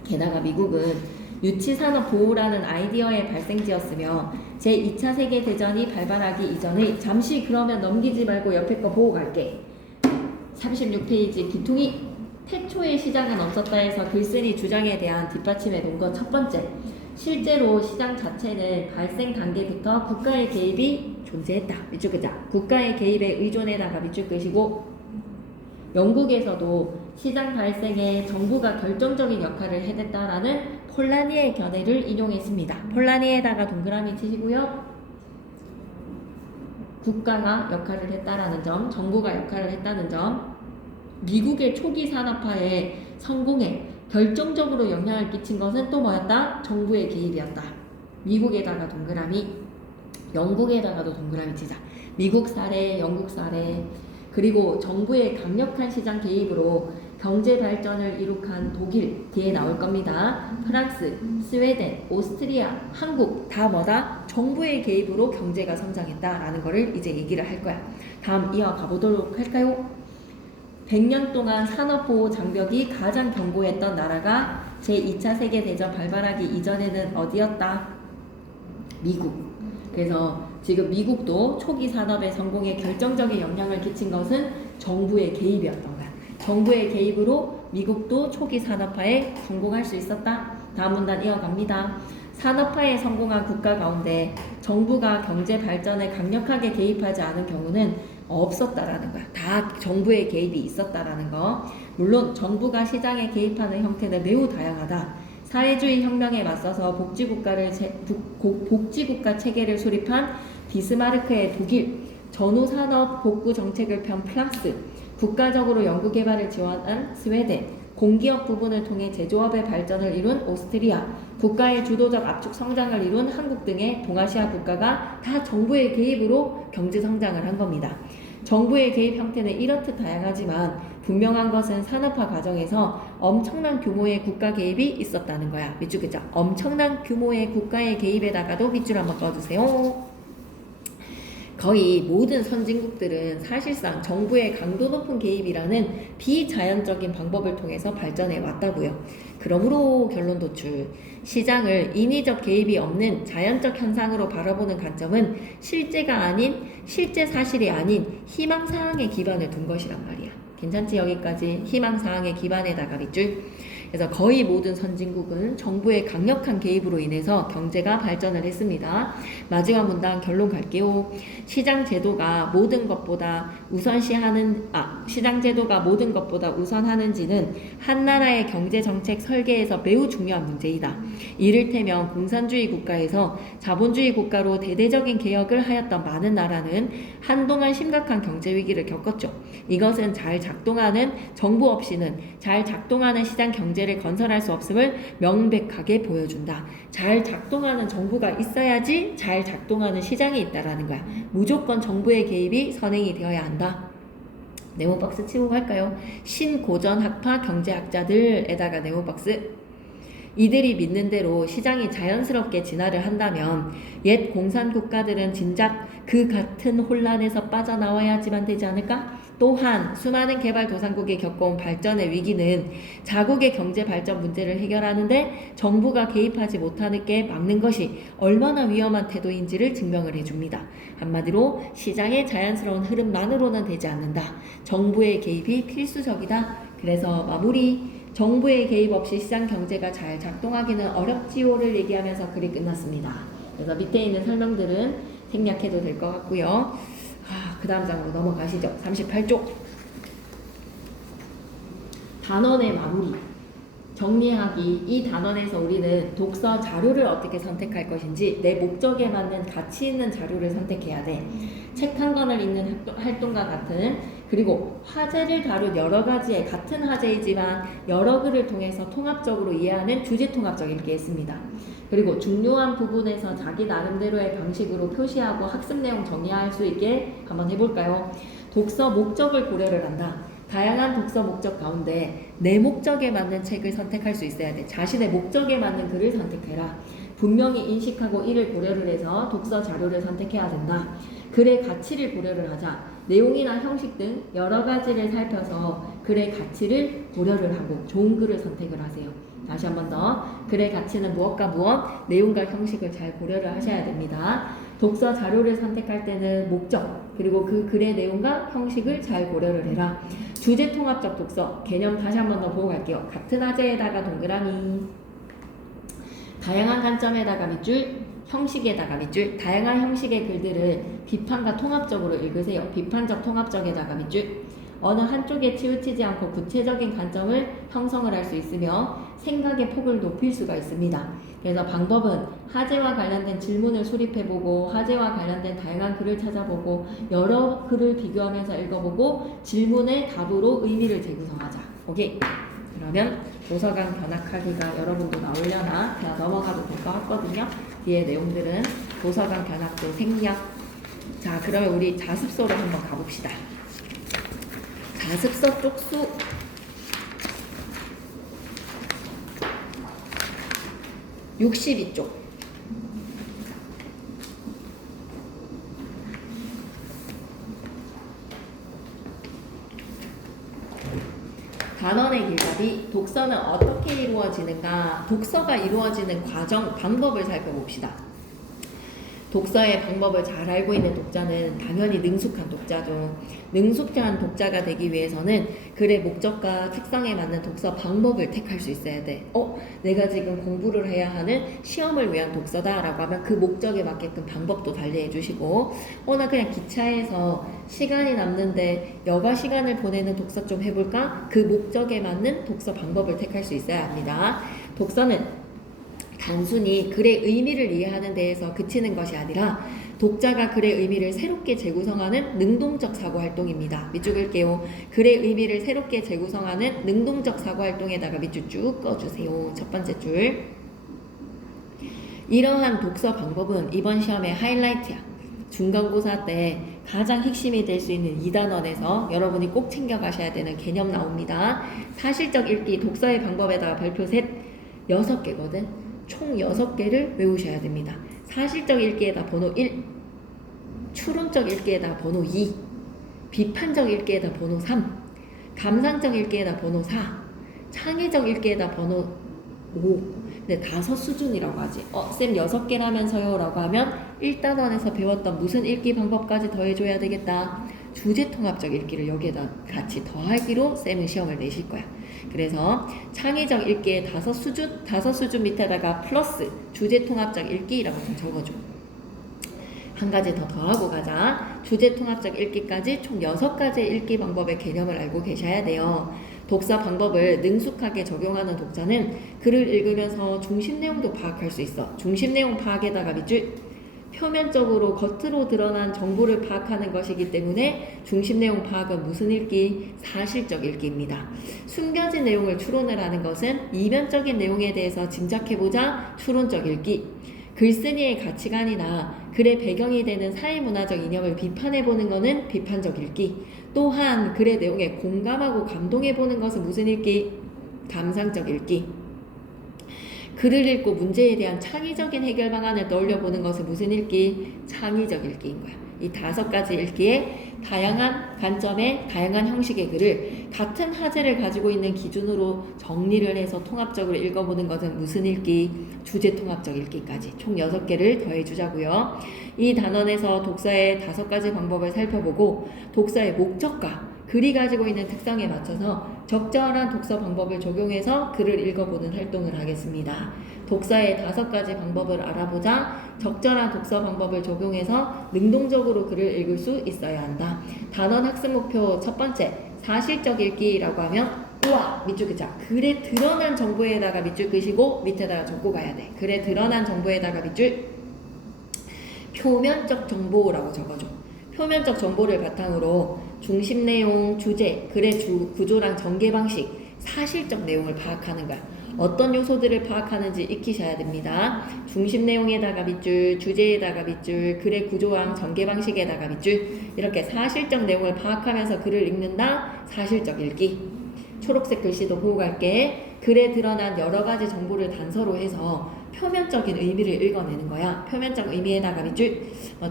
게다가 미국은 유치산업 보호라는 아이디어의 발생지였으며 제2차 세계대전이 발발하기 이전의 잠시 그러면 넘기지 말고 옆에 거 보고 갈게. 36페이지 기통이 태초의 시장은 없었다 해서 글쓴이 주장에 대한 뒷받침에 놓은 것 첫 번째. 실제로 시장 자체는 발생 단계부터 국가의 개입이 존재했다. 밑줄 끄자. 국가의 개입에 의존해다가 밑줄 끄시고 영국에서도 시장 발생에 정부가 결정적인 역할을 해냈다라는 폴라니의 견해를 인용했습니다. 폴라니에다가 동그라미 치시고요. 국가가 역할을 했다라는 점, 정부가 역할을 했다는 점, 미국의 초기 산업화의 성공에 결정적으로 영향을 끼친 것은 또 뭐였다? 정부의 개입이었다. 미국에다가 동그라미, 영국에다가도 동그라미 치자. 미국 사례, 영국 사례, 그리고 정부의 강력한 시장 개입으로 경제 발전을 이룩한 독일, 뒤에 나올 겁니다. 프랑스, 스웨덴, 오스트리아, 한국 다 뭐다? 정부의 개입으로 경제가 성장했다라는 거를 이제 얘기를 할 거야. 다음 이어가 보도록 할까요? 100년 동안 산업보호 장벽이 가장 견고했던 나라가 제2차 세계대전 발발하기 이전에는 어디였다? 미국. 그래서 지금 미국도 초기 산업의 성공에 결정적인 영향을 끼친 것은 정부의 개입이었던 거야. 정부의 개입으로 미국도 초기 산업화에 성공할 수 있었다. 다음 문단 이어갑니다. 산업화에 성공한 국가 가운데 정부가 경제 발전에 강력하게 개입하지 않은 경우는 없었다라는 거야. 다 정부의 개입이 있었다라는 거. 물론 정부가 시장에 개입하는 형태는 매우 다양하다. 사회주의 혁명에 맞서서 복지국가 체계를 수립한 비스마르크의 독일, 전후산업 복구 정책을 편 프랑스, 국가적으로 연구개발을 지원한 스웨덴, 공기업 부분을 통해 제조업의 발전을 이룬 오스트리아, 국가의 주도적 압축 성장을 이룬 한국 등의 동아시아 국가가 다 정부의 개입으로 경제 성장을 한 겁니다. 정부의 개입 형태는 이렇듯 다양하지만 분명한 것은 산업화 과정에서 엄청난 규모의 국가 개입이 있었다는 거야. 밑줄 그죠? 엄청난 규모의 국가의 개입에다가도 밑줄 한번 꺼주세요. 거의 모든 선진국들은 사실상 정부의 강도 높은 개입이라는 비자연적인 방법을 통해서 발전해 왔다고요. 그러므로 결론 도출. 시장을 인위적 개입이 없는 자연적 현상으로 바라보는 관점은 실제 사실이 아닌 희망사항에 기반을 둔 것이란 말이야. 괜찮지? 여기까지 희망사항에 기반에다가 밑줄. 그래서 거의 모든 선진국은 정부의 강력한 개입으로 인해서 경제가 발전을 했습니다. 마지막 문단 결론 갈게요. 시장 제도가 모든 것보다 우선하는지는 한 나라의 경제 정책 설계에서 매우 중요한 문제이다. 이를테면 공산주의 국가에서 자본주의 국가로 대대적인 개혁을 하였던 많은 나라는 한동안 심각한 경제 위기를 겪었죠. 이것은 잘 작동하는 정부 없이는 잘 작동하는 시장 경제를 건설할 수 없음을 명백하게 보여준다. 잘 작동하는 정부가 있어야지 잘 작동하는 시장이 있다라는 거야. 무조건 정부의 개입이 선행이 되어야 한다. 네모박스 치고 갈까요? 신고전 학파 경제학자들에다가 네모박스. 이들이 믿는 대로 시장이 자연스럽게 진화를 한다면 옛 공산 국가들은 진작 그 같은 혼란에서 빠져나와야지만 되지 않을까? 또한 수많은 개발도상국이 겪어온 발전의 위기는 자국의 경제 발전 문제를 해결하는데 정부가 개입하지 못하는 게 막는 것이 얼마나 위험한 태도인지를 증명을 해줍니다. 한마디로 시장의 자연스러운 흐름만으로는 되지 않는다. 정부의 개입이 필수적이다. 그래서 마무리. 정부의 개입 없이 시장 경제가 잘 작동하기는 어렵지요를 얘기하면서 글이 끝났습니다. 그래서 밑에 있는 설명들은 생략해도 될 것 같고요. 그 다음 장으로 넘어가시죠. 38쪽. 단원의 마무리. 정리하기. 이 단원에서 우리는 독서 자료를 어떻게 선택할 것인지 내 목적에 맞는 가치 있는 자료를 선택해야 돼. 책 한 권을 읽는 활동과 같은, 그리고 화제를 다룬 여러 가지의 같은 화제이지만 여러 글을 통해서 통합적으로 이해하는 주제 통합적 읽기 했습니다. 그리고 중요한 부분에서 자기 나름대로의 방식으로 표시하고 학습 내용 정리할 수 있게 한번 해볼까요? 독서 목적을 고려를 한다. 다양한 독서 목적 가운데 내 목적에 맞는 책을 선택할 수 있어야 돼. 자신의 목적에 맞는 글을 선택해라. 분명히 인식하고 이를 고려를 해서 독서 자료를 선택해야 된다. 글의 가치를 고려를 하자. 내용이나 형식 등 여러 가지를 살펴서 글의 가치를 고려를 하고 좋은 글을 선택을 하세요. 다시 한 번 더. 글의 가치는 무엇과 무엇, 내용과 형식을 잘 고려를 하셔야 됩니다. 독서 자료를 선택할 때는 목적, 그리고 그 글의 내용과 형식을 잘 고려를 해라. 주제 통합적 독서, 개념 다시 한 번 더 보고 갈게요. 같은 화제에다가 동그라미. 다양한 관점에다가 밑줄, 형식에다가 밑줄. 다양한 형식의 글들을 비판과 통합적으로 읽으세요. 비판적 통합적에다가 밑줄. 어느 한쪽에 치우치지 않고 구체적인 관점을 형성을 할 수 있으며 생각의 폭을 높일 수가 있습니다. 그래서 방법은 화제와 관련된 질문을 수립해보고 화제와 관련된 다양한 글을 찾아보고 여러 글을 비교하면서 읽어보고 질문의 답으로 의미를 재구성하자. 오케이? 그러면 도서관 견학하기가 여러분도 나오려나? 그냥 넘어가도 될 것 같거든요. 뒤에 내용들은 도서관 견학도 생략. 자, 그러면 우리 자습서로 한번 가봅시다. 자습서 쪽수. (62쪽) 단원의 길잡이. 독서는 어떻게 이루어지는가? 독서가 이루어지는 과정, 방법을 살펴봅시다. 독서의 방법을 잘 알고 있는 독자는 당연히 능숙한 독자죠. 능숙한 독자가 되기 위해서는 글의 목적과 특성에 맞는 독서 방법을 택할 수 있어야 돼. 내가 지금 공부를 해야 하는 시험을 위한 독서다 라고 하면 그 목적에 맞게끔 방법도 달리해 주시고, 나 그냥 기차에서 시간이 남는데 여가 시간을 보내는 독서 좀 해볼까? 그 목적에 맞는 독서 방법을 택할 수 있어야 합니다. 독서는 단순히 글의 의미를 이해하는 데에서 그치는 것이 아니라 독자가 글의 의미를 새롭게 재구성하는 능동적 사고활동입니다. 밑줄 읽게요. 글의 의미를 새롭게 재구성하는 능동적 사고활동에다가 밑줄 쭉 꺼주세요. 첫 번째 줄. 이러한 독서 방법은 이번 시험의 하이라이트야. 중간고사 때 가장 핵심이 될 수 있는 2단원에서 여러분이 꼭 챙겨가셔야 되는 개념 나옵니다. 사실적 읽기 독서의 방법에다가 별표 셋, 6개거든. 총 6개를 외우셔야 됩니다. 사실적 읽기에다 번호 1, 추론적 읽기에다 번호 2, 비판적 읽기에다 번호 3, 감상적 읽기에다 번호 4, 창의적 읽기에다 번호 5. 근데 5 수준이라고 하지. 쌤 6개라면서요 라고 하면 1단원에서 배웠던 무슨 읽기 방법까지 더해줘야 되겠다. 주제통합적 읽기를 여기에다 같이 더하기로 쌤은 시험을 내실 거야. 그래서 창의적 읽기의 5수준 밑에다가 플러스 주제통합적 읽기라고 좀 적어줘. 한 가지 더 더하고 가자. 주제통합적 읽기까지 총 6가지의 읽기 방법의 개념을 알고 계셔야 돼요. 독서 방법을 능숙하게 적용하는 독자는 글을 읽으면서 중심 내용도 파악할 수 있어. 중심 내용 파악에다가 밑줄. 표면적으로 겉으로 드러난 정보를 파악하는 것이기 때문에 중심 내용 파악은 무슨 읽기? 사실적 읽기입니다. 숨겨진 내용을 추론을 하는 것은 이면적인 내용에 대해서 짐작해보자 추론적 읽기. 글쓴이의 가치관이나 글의 배경이 되는 사회문화적 이념을 비판해보는 것은 비판적 읽기. 또한 글의 내용에 공감하고 감동해보는 것은 무슨 읽기? 감상적 읽기. 글을 읽고 문제에 대한 창의적인 해결 방안을 떠올려 보는 것은 무슨 읽기? 창의적 읽기인 거야. 이 5가지 읽기에 다양한 관점의 다양한 형식의 글을 같은 하재를 가지고 있는 기준으로 정리를 해서 통합적으로 읽어보는 것은 무슨 읽기? 주제 통합적 읽기까지 총 6개를 더해주자고요. 이 단원에서 독서의 5가지 방법을 살펴보고 독서의 목적과 글이 가지고 있는 특성에 맞춰서 적절한 독서 방법을 적용해서 글을 읽어보는 활동을 하겠습니다. 독서의 5가지 방법을 알아보자. 적절한 독서 방법을 적용해서 능동적으로 글을 읽을 수 있어야 한다. 단원 학습 목표 첫 번째, 사실적 읽기라고 하면 우와! 밑줄 긋자. 글에 드러난 정보에다가 밑줄 긋이고 밑에다가 적고 가야 돼. 글에 드러난 정보에다가 밑줄 표면적 정보라고 적어줘. 표면적 정보를 바탕으로 중심 내용, 주제, 글의 구조랑 전개 방식, 사실적 내용을 파악하는 거야. 어떤 요소들을 파악하는지 익히셔야 됩니다. 중심 내용에다가 밑줄, 주제에다가 밑줄, 글의 구조랑 전개 방식에다가 밑줄, 이렇게 사실적 내용을 파악하면서 글을 읽는다. 사실적 읽기. 초록색 글씨도 보고 갈게. 글에 드러난 여러 가지 정보를 단서로 해서 표면적인 의미를 읽어내는 거야. 표면적 의미에다가 밑줄,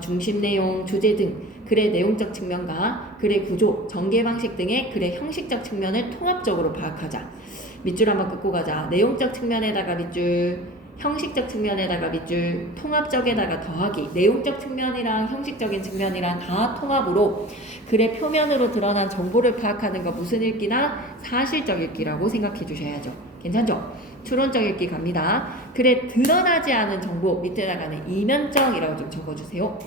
중심 내용, 주제 등 글의 내용적 측면과 글의 구조, 전개 방식 등의 글의 형식적 측면을 통합적으로 파악하자. 밑줄 한번 긋고 가자. 내용적 측면에다가 밑줄, 형식적 측면에다가 밑줄, 통합적에다가 더하기. 내용적 측면이랑 형식적인 측면이랑 다 통합으로 글의 표면으로 드러난 정보를 파악하는 거 무슨 읽기나 사실적 읽기라고 생각해 주셔야죠. 괜찮죠? 추론적 읽기 갑니다. 글에 드러나지 않은 정보 밑에다가는 이면적이라고 좀 적어주세요.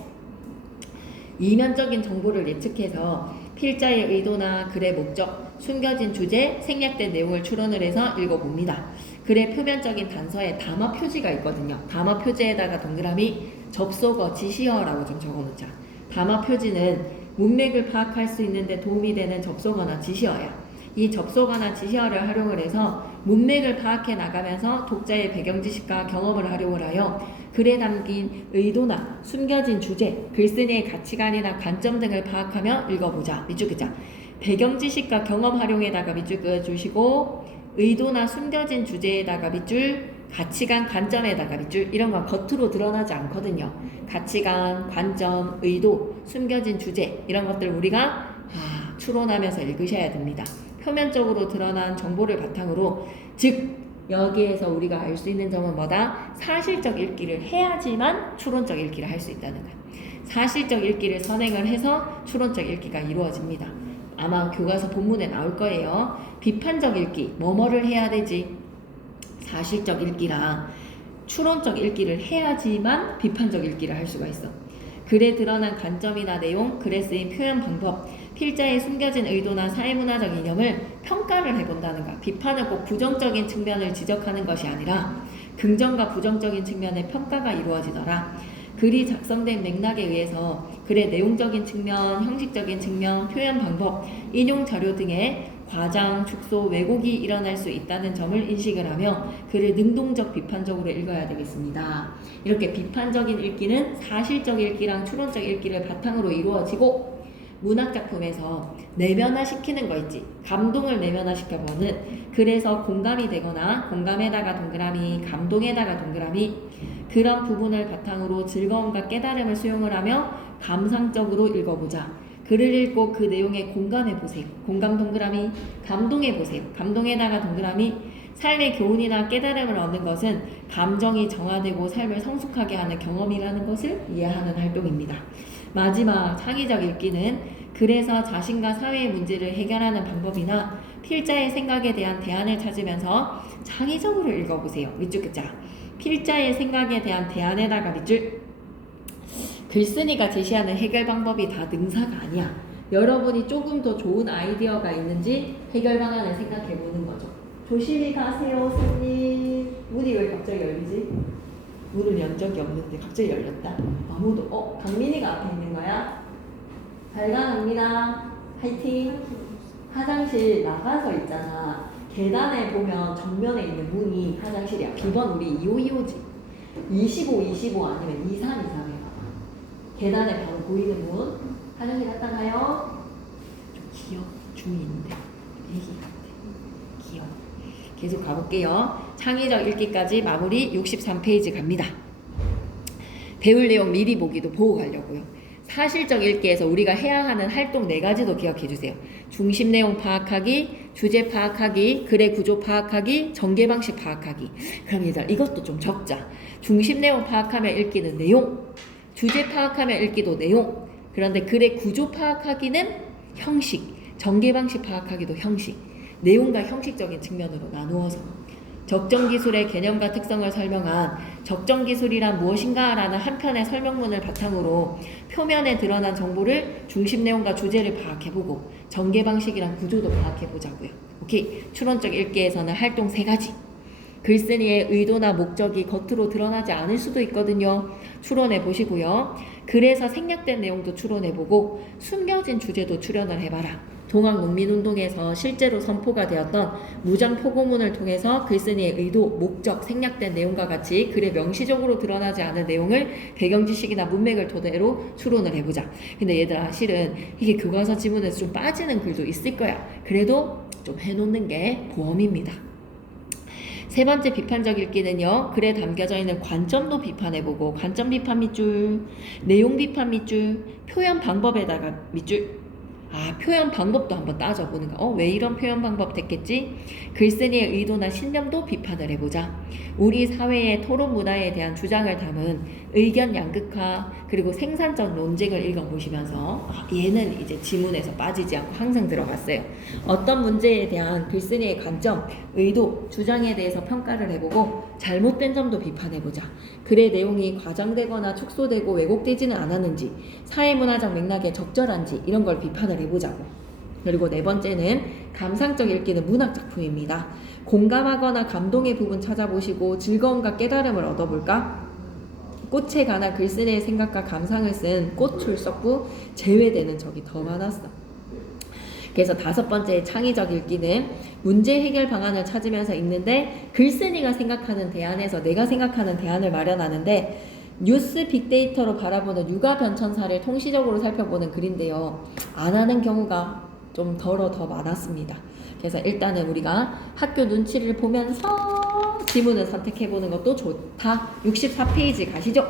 이면적인 정보를 예측해서 필자의 의도나 글의 목적, 숨겨진 주제, 생략된 내용을 추론을 해서 읽어봅니다. 글의 표면적인 단서에 담화 표지가 있거든요. 담화 표지에다가 동그라미 접속어, 지시어라고 좀 적어놓자. 담화 표지는 문맥을 파악할 수 있는데 도움이 되는 접속어나 지시어야. 이 접속어나 지시어를 활용을 해서 문맥을 파악해 나가면서 독자의 배경 지식과 경험을 활용을 하여 글에 담긴 의도나 숨겨진 주제, 글쓴이의 가치관이나 관점 등을 파악하며 읽어보자. 밑줄 긋자. 배경 지식과 경험 활용에다가 밑줄 그어주시고 의도나 숨겨진 주제에다가 밑줄, 가치관, 관점에다가 밑줄, 이런 건 겉으로 드러나지 않거든요. 가치관, 관점, 의도, 숨겨진 주제, 이런 것들 우리가 추론하면서 읽으셔야 됩니다. 표면적으로 드러난 정보를 바탕으로, 즉 여기에서 우리가 알 수 있는 점은 뭐다? 사실적 읽기를 해야지만 추론적 읽기를 할 수 있다는 거야. 사실적 읽기를 선행을 해서 추론적 읽기가 이루어집니다. 아마 교과서 본문에 나올 거예요. 비판적 읽기, 뭐뭐를 해야 되지? 사실적 읽기랑 추론적 읽기를 해야지만 비판적 읽기를 할 수가 있어. 글에 드러난 관점이나 내용, 글에 쓰인 표현 방법, 필자의 숨겨진 의도나 사회문화적 이념을 평가를 해본다는 거야. 비판은 꼭 부정적인 측면을 지적하는 것이 아니라 긍정과 부정적인 측면의 평가가 이루어지더라. 글이 작성된 맥락에 의해서 글의 내용적인 측면, 형식적인 측면, 표현 방법, 인용 자료 등의 과장, 축소, 왜곡이 일어날 수 있다는 점을 인식을 하며 글을 능동적 비판적으로 읽어야 되겠습니다. 이렇게 비판적인 읽기는 사실적 읽기랑 추론적 읽기를 바탕으로 이루어지고, 문학작품에서 내면화시키는 거 있지. 감동을 내면화시켜보는, 그래서 공감이 되거나 공감에다가 동그라미, 감동에다가 동그라미, 그런 부분을 바탕으로 즐거움과 깨달음을 수용을 하며 감상적으로 읽어보자. 글을 읽고 그 내용에 공감해보세요. 공감 동그라미, 감동해보세요. 감동에다가 동그라미. 삶의 교훈이나 깨달음을 얻는 것은 감정이 정화되고 삶을 성숙하게 하는 경험이라는 것을 이해하는 활동입니다. 마지막 창의적 읽기는 글에서 자신과 사회의 문제를 해결하는 방법이나 필자의 생각에 대한 대안을 찾으면서 창의적으로 읽어보세요. 밑줄 긋자. 필자의 생각에 대한 대안에다가 밑줄. 글쓴이가 제시하는 해결 방법이 다 능사가 아니야. 여러분이 조금 더 좋은 아이디어가 있는지 해결 방안을 생각해 보는 거죠. 조심히 가세요, 손님. 문이 왜 갑자기 열리지? 문을 연 적이 없는데 갑자기 열렸다. 아무도. 강민이가 앞에 있는 거야? 잘 가, 강민아. 화이팅. 화장실 나가서 있잖아. 계단에 보면 정면에 있는 문이 화장실이야. 비번 우리 2525지. 25 아니면 2323 해봐봐. 계단에 바로 보이는 문. 화장실 갔다 가요. 좀 귀여워. 중이 있는데 애기 같아. 귀여워. 계속 가볼게요. 창의적 읽기까지 마무리 63페이지 갑니다. 배울 내용 미리 보기도 보고 가려고요. 사실적 읽기에서 우리가 해야 하는 활동 4가지도 기억해 주세요. 중심 내용 파악하기, 주제 파악하기, 글의 구조 파악하기, 전개 방식 파악하기. 그럼 얘들아 이것도 좀 적자. 중심 내용 파악하면 읽기는 내용, 주제 파악하면 읽기도 내용, 그런데 글의 구조 파악하기는 형식, 전개 방식 파악하기도 형식, 내용과 형식적인 측면으로 나누어서 적정기술의 개념과 특성을 설명한 적정기술이란 무엇인가라는 한 편의 설명문을 바탕으로 표면에 드러난 정보를 중심 내용과 주제를 파악해보고 전개 방식이란 구조도 파악해보자고요. 오케이. 추론적 읽기에서는 활동 3가지. 글쓴이의 의도나 목적이 겉으로 드러나지 않을 수도 있거든요. 추론해 보시고요. 글에서 생략된 내용도 추론해 보고 숨겨진 주제도 추론을 해봐라. 동학농민운동에서 실제로 선포가 되었던 무장포고문을 통해서 글쓴이의 의도, 목적, 생략된 내용과 같이 글에 명시적으로 드러나지 않은 내용을 배경지식이나 문맥을 토대로 추론을 해보자. 근데 얘들아 실은 이게 교과서 지문에서 좀 빠지는 글도 있을 거야. 그래도 좀 해놓는 게 보험입니다. 3번째 비판적 읽기는요. 글에 담겨져 있는 관점도 비판해보고 관점 비판 밑줄, 내용 비판 밑줄, 표현 방법에다가 밑줄. 표현 방법도 한번 따져보는 거. 왜 이런 표현 방법 됐겠지? 글쓴이의 의도나 신념도 비판을 해보자. 우리 사회의 토론 문화에 대한 주장을 담은 의견 양극화 그리고 생산적 논쟁을 읽어보시면서 얘는 이제 지문에서 빠지지 않고 항상 들어갔어요. 어떤 문제에 대한 글쓴이의 관점, 의도, 주장에 대해서 평가를 해보고 잘못된 점도 비판해보자. 글의 내용이 과장되거나 축소되고 왜곡되지는 않았는지, 사회문화적 맥락에 적절한지 이런 걸 비판을 해보자고. 그리고 4번째는 감상적 읽기는 문학작품입니다. 공감하거나 감동의 부분 찾아보시고 즐거움과 깨달음을 얻어볼까? 꽃에 관한 글쓴이의 생각과 감상을 쓴 꽃 출석부 제외되는 적이 더 많았어. 그래서 5번째 창의적 읽기는 문제 해결 방안을 찾으면서 읽는데 글쓴이가 생각하는 대안에서 내가 생각하는 대안을 마련하는데 뉴스 빅데이터로 바라보는 육아 변천사를 통시적으로 살펴보는 글인데요. 안 하는 경우가 좀 더 많았습니다. 그래서 일단은 우리가 학교 눈치를 보면서 지문을 선택해보는 것도 좋다. 64페이지 가시죠.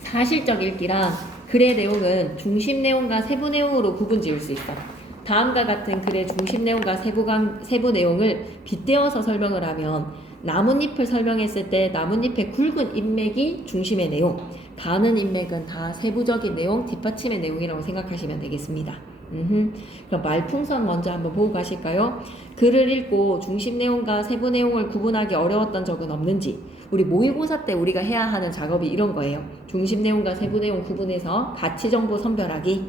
사실적 읽기란 글의 내용은 중심 내용과 세부 내용으로 구분 지을 수 있다. 다음과 같은 글의 중심 내용과 세부 내용을 빗대어서 설명을 하면 나뭇잎을 설명했을 때 나뭇잎의 굵은 인맥이 중심의 내용, 가는 인맥은 다 세부적인 내용, 뒷받침의 내용이라고 생각하시면 되겠습니다. 그럼 말풍선 먼저 한번 보고 가실까요? 글을 읽고 중심 내용과 세부 내용을 구분하기 어려웠던 적은 없는지. 우리 모의고사 때 우리가 해야 하는 작업이 이런 거예요. 중심 내용과 세부 내용 구분해서 가치 정보 선별하기.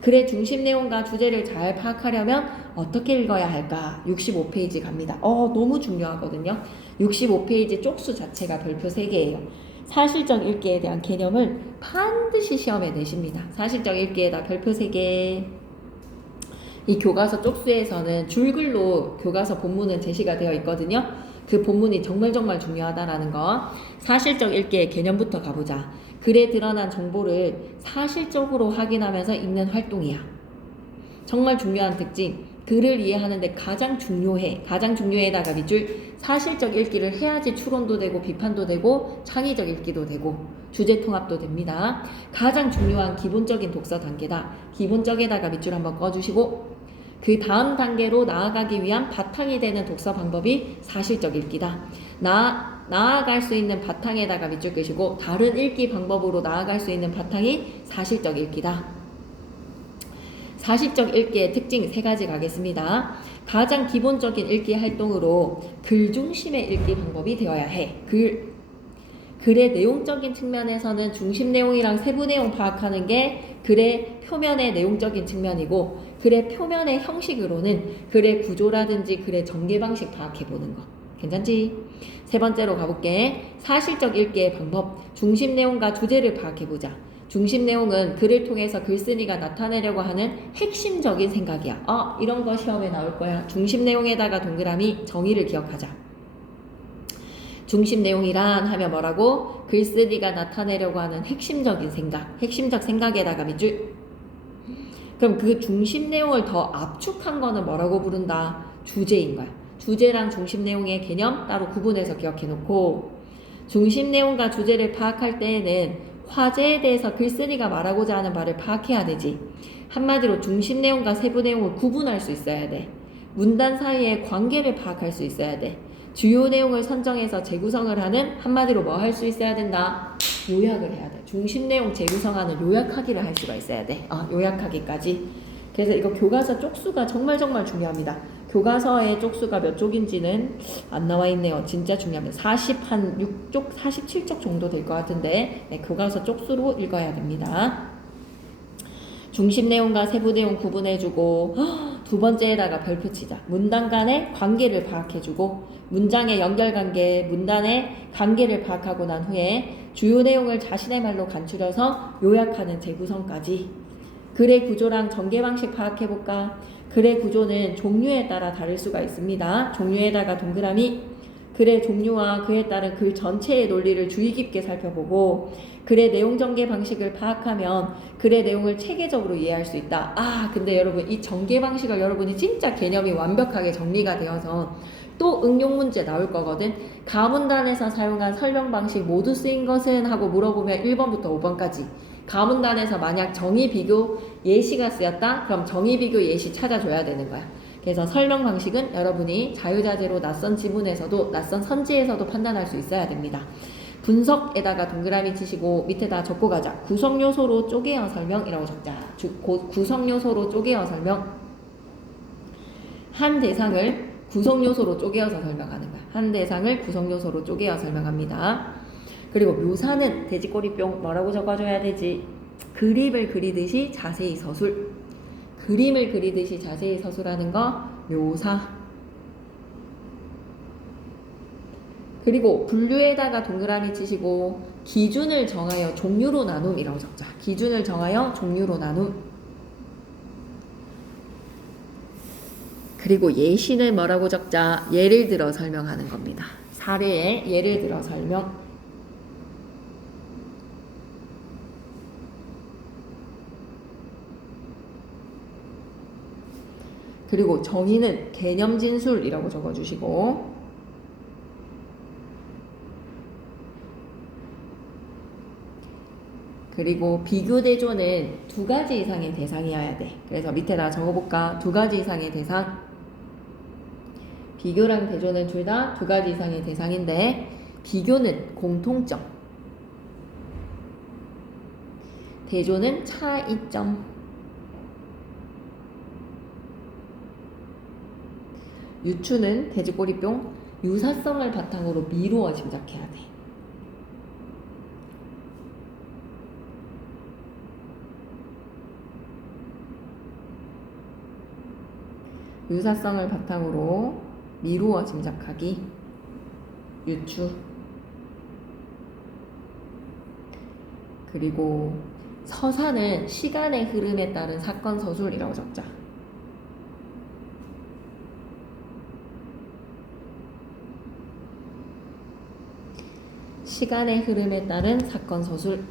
글의 중심 내용과 주제를 잘 파악하려면 어떻게 읽어야 할까? 65페이지 갑니다. 너무 중요하거든요. 65페이지 쪽수 자체가 별표 3개예요. 사실적 읽기에 대한 개념을 반드시 시험에 내십니다. 사실적 읽기에다 별표 3개. 이 교과서 쪽수에서는 줄글로 교과서 본문은 제시가 되어 있거든요. 그 본문이 정말 중요하다라는 거. 사실적 읽기의 개념부터 가보자. 글에 드러난 정보를 사실적으로 확인하면서 읽는 활동이야. 정말 중요한 특징. 글을 이해하는데 가장 중요해다가 밑줄. 사실적 읽기를 해야지 추론도 되고 비판도 되고 창의적 읽기도 되고 주제 통합도 됩니다. 가장 중요한 기본적인 독서 단계다. 기본적에다가 밑줄 한번 꺼주시고 그 다음 단계로 나아가기 위한 바탕이 되는 독서 방법이 사실적 읽기다. 나아갈 수 있는 바탕에다가 밑줄 끄시고 다른 읽기 방법으로 나아갈 수 있는 바탕이 사실적 읽기다. 사실적 읽기의 특징 3가지 가겠습니다. 가장 기본적인 읽기 활동으로 글 중심의 읽기 방법이 되어야 해. 글의 내용적인 측면에서는 중심 내용이랑 세부 내용 파악하는 게 글의 표면의 내용적인 측면이고 글의 표면의 형식으로는 글의 구조라든지 글의 전개 방식 파악해보는 거. 괜찮지? 3번째로 가볼게. 사실적 읽기의 방법. 중심 내용과 주제를 파악해보자. 중심 내용은 글을 통해서 글쓴이가 나타내려고 하는 핵심적인 생각이야. 이런 거 시험에 나올 거야. 중심 내용에다가 동그라미 정의를 기억하자. 중심 내용이란 하면 뭐라고? 글쓴이가 나타내려고 하는 핵심적인 생각. 핵심적 생각에다가 밑줄. 그럼 그 중심 내용을 더 압축한 거는 뭐라고 부른다? 주제인 거야. 주제랑 중심 내용의 개념 따로 구분해서 기억해 놓고, 중심 내용과 주제를 파악할 때에는 화제에 대해서 글쓴이가 말하고자 하는 바를 파악해야 되지. 한마디로 중심 내용과 세부 내용을 구분할 수 있어야 돼. 문단 사이의 관계를 파악할 수 있어야 돼. 주요 내용을 선정해서 재구성을 하는, 한마디로 뭐 할 수 있어야 된다? 요약을 해야 돼. 중심 내용 재구성하는 요약하기를 할 수가 있어야 돼. 요약하기까지. 그래서 이거 교과서 쪽수가 정말 중요합니다. 교과서의 쪽수가 몇 쪽인지는 안 나와 있네요. 진짜 중요합니다. 46쪽, 47쪽 정도 될 것 같은데, 네, 교과서 쪽수로 읽어야 됩니다. 중심 내용과 세부 내용 구분해주고, 두 번째에다가 별표 치자. 문단 간의 관계를 파악해주고, 문장의 연결관계, 문단의 관계를 파악하고 난 후에 주요 내용을 자신의 말로 간추려서 요약하는 재구성까지. 글의 구조랑 전개 방식 파악해볼까? 글의 구조는 종류에 따라 다를 수가 있습니다. 종류에다가 동그라미, 글의 종류와 그에 따른 글 전체의 논리를 주의 깊게 살펴보고, 글의 내용 전개 방식을 파악하면 글의 내용을 체계적으로 이해할 수 있다. 근데 여러분, 이 전개 방식을 여러분이 진짜 개념이 완벽하게 정리가 되어서 또 응용 문제 나올 거거든. 가문단에서 사용한 설명 방식 모두 쓰인 것은? 하고 물어보면 1번부터 5번까지. 가문단에서 만약 정의 비교 예시가 쓰였다? 그럼 정의 비교 예시 찾아줘야 되는 거야. 그래서 설명 방식은 여러분이 자유자재로 낯선 지문에서도 낯선 선지에서도 판단할 수 있어야 됩니다. 분석에다가 동그라미 치시고 밑에다 적고 가자. 구성요소로 쪼개어 설명이라고 적자. 구성요소로 쪼개어 설명. 한 대상을 구성요소로 쪼개어서 설명하는 거야. 한 대상을 구성요소로 쪼개어 설명합니다. 그리고 묘사는 돼지꼬리뿅 뭐라고 적어줘야 되지? 그림을 그리듯이 자세히 서술. 그림을 그리듯이 자세히 서술하는 거 묘사. 그리고 분류에다가 동그라미 치시고 기준을 정하여 종류로 나눔이라고 적자. 기준을 정하여 종류로 나눔. 그리고 예시는 뭐라고 적자? 예를 들어 설명하는 겁니다. 사례에 예를 들어 설명. 그리고 정의는 개념 진술이라고 적어주시고, 그리고 비교 대조는 2가지 이상의 대상이어야 돼. 그래서 밑에다 적어볼까? 2가지 이상의 대상. 비교랑 대조는 둘 다 2가지 이상의 대상인데, 비교는 공통점, 대조는 차이점. 유추는 돼지꼬리뿅 유사성을 바탕으로 미루어 짐작해야 돼. 유사성을 바탕으로 미루어 짐작하기. 유추. 그리고 서사는 시간의 흐름에 따른 사건 서술이라고 적자. 시간의 흐름에 따른 사건 서술.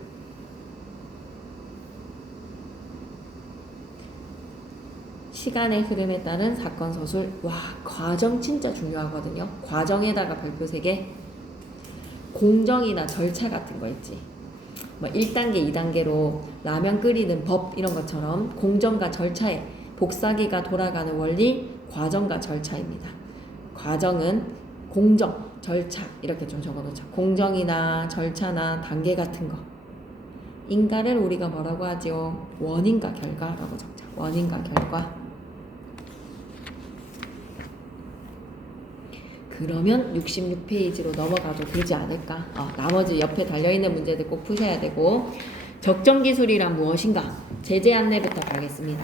시간의 흐름에 따른 사건 서술. 와, 과정 진짜 중요하거든요. 과정에다가 별표 3개. 공정이나 절차 같은 거 있지. 뭐 1단계, 2단계로 라면 끓이는 법 이런 것처럼 공정과 절차에 복사기가 돌아가는 원리, 과정과 절차입니다. 과정은 공정, 절차 이렇게 좀 적어놓자. 공정이나 절차나 단계 같은 거. 인가를 우리가 뭐라고 하죠? 원인과 결과라고 적자. 원인과 결과. 그러면 66페이지로 넘어가도 되지 않을까? 나머지 옆에 달려있는 문제들 꼭 푸셔야 되고, 적정기술이란 무엇인가? 제재 안내부터 가겠습니다.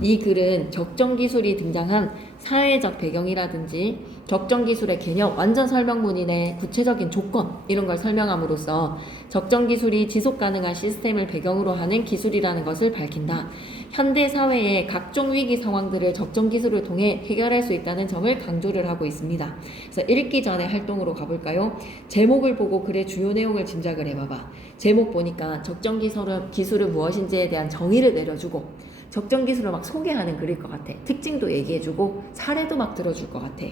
이 글은 적정기술이 등장한 사회적 배경이라든지 적정기술의 개념, 완전 설명문이네, 구체적인 조건 이런 걸 설명함으로써 적정기술이 지속가능한 시스템을 배경으로 하는 기술이라는 것을 밝힌다. 현대사회의 각종 위기 상황들을 적정기술을 통해 해결할 수 있다는 점을 강조를 하고 있습니다. 그래서 읽기 전에 활동으로 가볼까요? 제목을 보고 글의 주요 내용을 짐작을 해봐봐. 제목 보니까 적정기술은 무엇인지에 대한 정의를 내려주고, 적정 기술을 막 소개하는 글일 것 같아. 특징도 얘기해주고 사례도 막 들어줄 것 같아.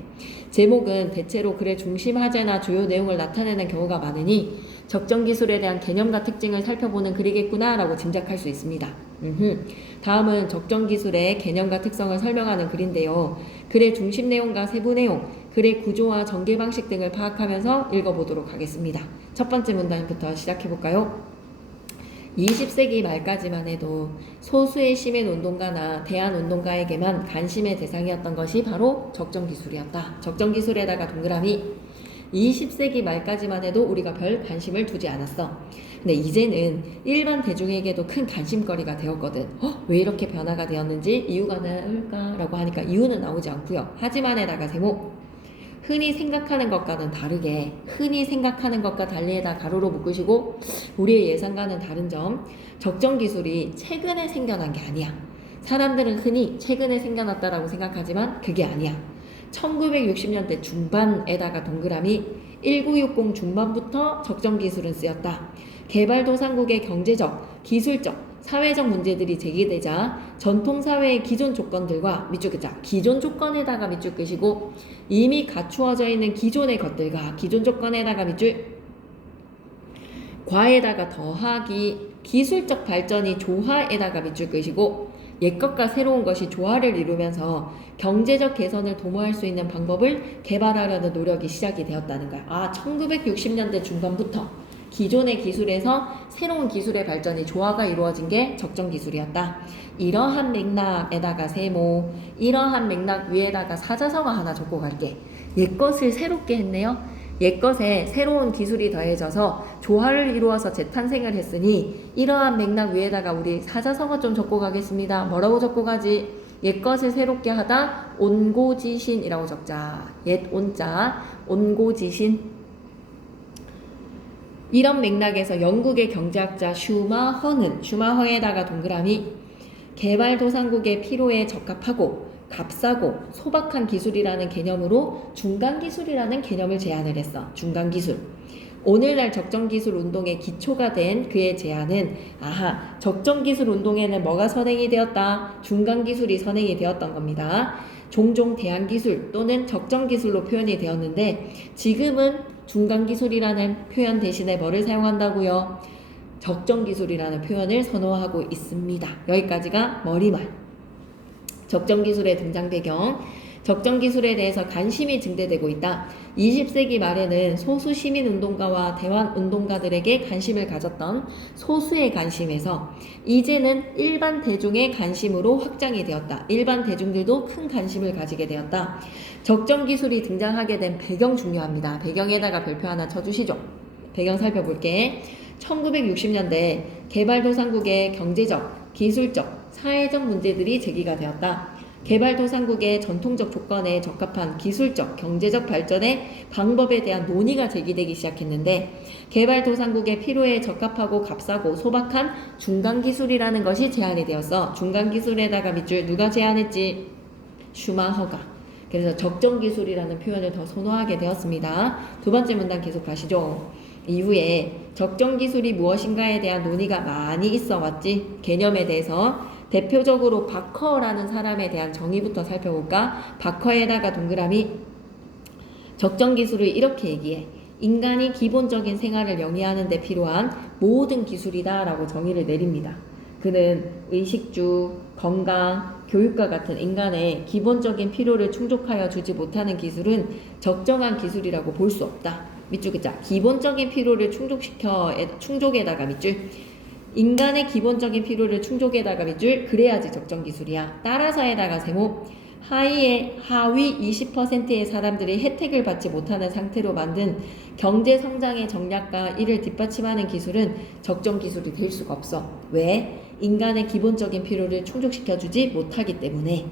제목은 대체로 글의 중심 하재나 주요 내용을 나타내는 경우가 많으니 적정 기술에 대한 개념과 특징을 살펴보는 글이겠구나 라고 짐작할 수 있습니다. 다음은 적정 기술의 개념과 특성을 설명하는 글인데요. 글의 중심 내용과 세부 내용, 글의 구조와 전개 방식 등을 파악하면서 읽어보도록 하겠습니다. 첫 번째 문단부터 시작해볼까요? 20세기 말까지만 해도 소수의 시민운동가나 대한운동가에게만 관심의 대상이었던 것이 바로 적정기술이었다. 적정기술에다가 동그라미. 20세기 말까지만 해도 우리가 별 관심을 두지 않았어. 근데 이제는 일반 대중에게도 큰 관심거리가 되었거든. 왜 이렇게 변화가 되었는지 이유가 나올까라고 하니까 이유는 나오지 않고요. 하지만에다가 제목. 흔히 생각하는 것과는 다르게, 흔히 생각하는 것과 달리에다 가로로 묶으시고 우리의 예상과는 다른 점, 적정 기술이 최근에 생겨난 게 아니야. 사람들은 흔히 최근에 생겨났다라고 생각하지만 그게 아니야. 1960년대 중반에다가 동그라미 1960 중반부터 적정 기술은 쓰였다. 개발도상국의 경제적, 기술적, 사회적 문제들이 제기되자 전통사회의 기존 조건들과 밑줄 긋자. 기존 조건에다가 밑줄 끄시고 이미 갖추어져 있는 기존의 것들과 기존 조건에다가 밑줄 과에다가 더하기 기술적 발전이 조화에다가 밑줄 끄시고 옛것과 새로운 것이 조화를 이루면서 경제적 개선을 도모할 수 있는 방법을 개발하려는 노력이 시작이 되었다는 거야. 1960년대 중반부터 기존의 기술에서 새로운 기술의 발전이 조화가 이루어진 게 적정 기술이었다. 이러한 맥락에다가 세모, 이러한 맥락 위에다가 사자성어 하나 적고 갈게. 옛것을 새롭게 했네요. 옛것에 새로운 기술이 더해져서 조화를 이루어서 재탄생을 했으니 이러한 맥락 위에다가 우리 사자성어 좀 적고 가겠습니다. 뭐라고 적고 가지? 옛것을 새롭게 하다 온고지신이라고 적자. 옛 온자 온고지신. 이런 맥락에서 영국의 경제학자 슈마허에다가 동그라미 개발도상국의 필요에 적합하고 값싸고 소박한 기술이라는 개념으로 중간기술이라는 개념을 제안을 했어. 중간기술. 오늘날 적정기술 운동의 기초가 된 그의 제안은 적정기술 운동에는 뭐가 선행이 되었다? 중간기술이 선행이 되었던 겁니다. 종종 대안기술 또는 적정기술로 표현이 되었는데 지금은 중간기술이라는 표현 대신에 뭐를 사용한다고요? 적정기술이라는 표현을 선호하고 있습니다. 여기까지가 머리말. 적정기술의 등장 배경. 적정기술에 대해서 관심이 증대되고 있다. 20세기 말에는 소수 시민운동가와 대환운동가들에게 관심을 가졌던 소수의 관심에서 이제는 일반 대중의 관심으로 확장이 되었다. 일반 대중들도 큰 관심을 가지게 되었다. 적정기술이 등장하게 된 배경 중요합니다. 배경에다가 별표 하나 쳐주시죠. 배경 살펴볼게. 1960년대 개발도상국의 경제적, 기술적, 사회적 문제들이 제기가 되었다. 개발도상국의 전통적 조건에 적합한 기술적, 경제적 발전의 방법에 대한 논의가 제기되기 시작했는데 개발도상국의 필요에 적합하고 값싸고 소박한 중간기술이라는 것이 제안이 되었어. 중간기술에다가 밑줄 누가 제안했지? 슈마허가. 그래서 적정기술이라는 표현을 더 선호하게 되었습니다. 두 번째 문단 계속 가시죠. 이후에 적정기술이 무엇인가에 대한 논의가 많이 있어 왔지. 개념에 대해서 대표적으로 바커라는 사람에 대한 정의부터 살펴볼까? 바커에다가 동그라미. 적정기술을 이렇게 얘기해. 인간이 기본적인 생활을 영위하는 데 필요한 모든 기술이다 라고 정의를 내립니다. 그는 의식주, 건강, 교육과 같은 인간의 기본적인 필요를 충족하여 주지 못하는 기술은 적정한 기술이라고 볼 수 없다. 밑줄 긋자. 기본적인 필요를 충족에다가 밑줄. 인간의 기본적인 필요를 충족에다가 밑줄. 그래야지 적정기술이야. 따라서에다가 세모. 하위 20%의 사람들이 혜택을 받지 못하는 상태로 만든 경제성장의 전략과 이를 뒷받침하는 기술은 적정기술이 될 수가 없어. 왜? 인간의 기본적인 필요를 충족시켜주지 못하기 때문에.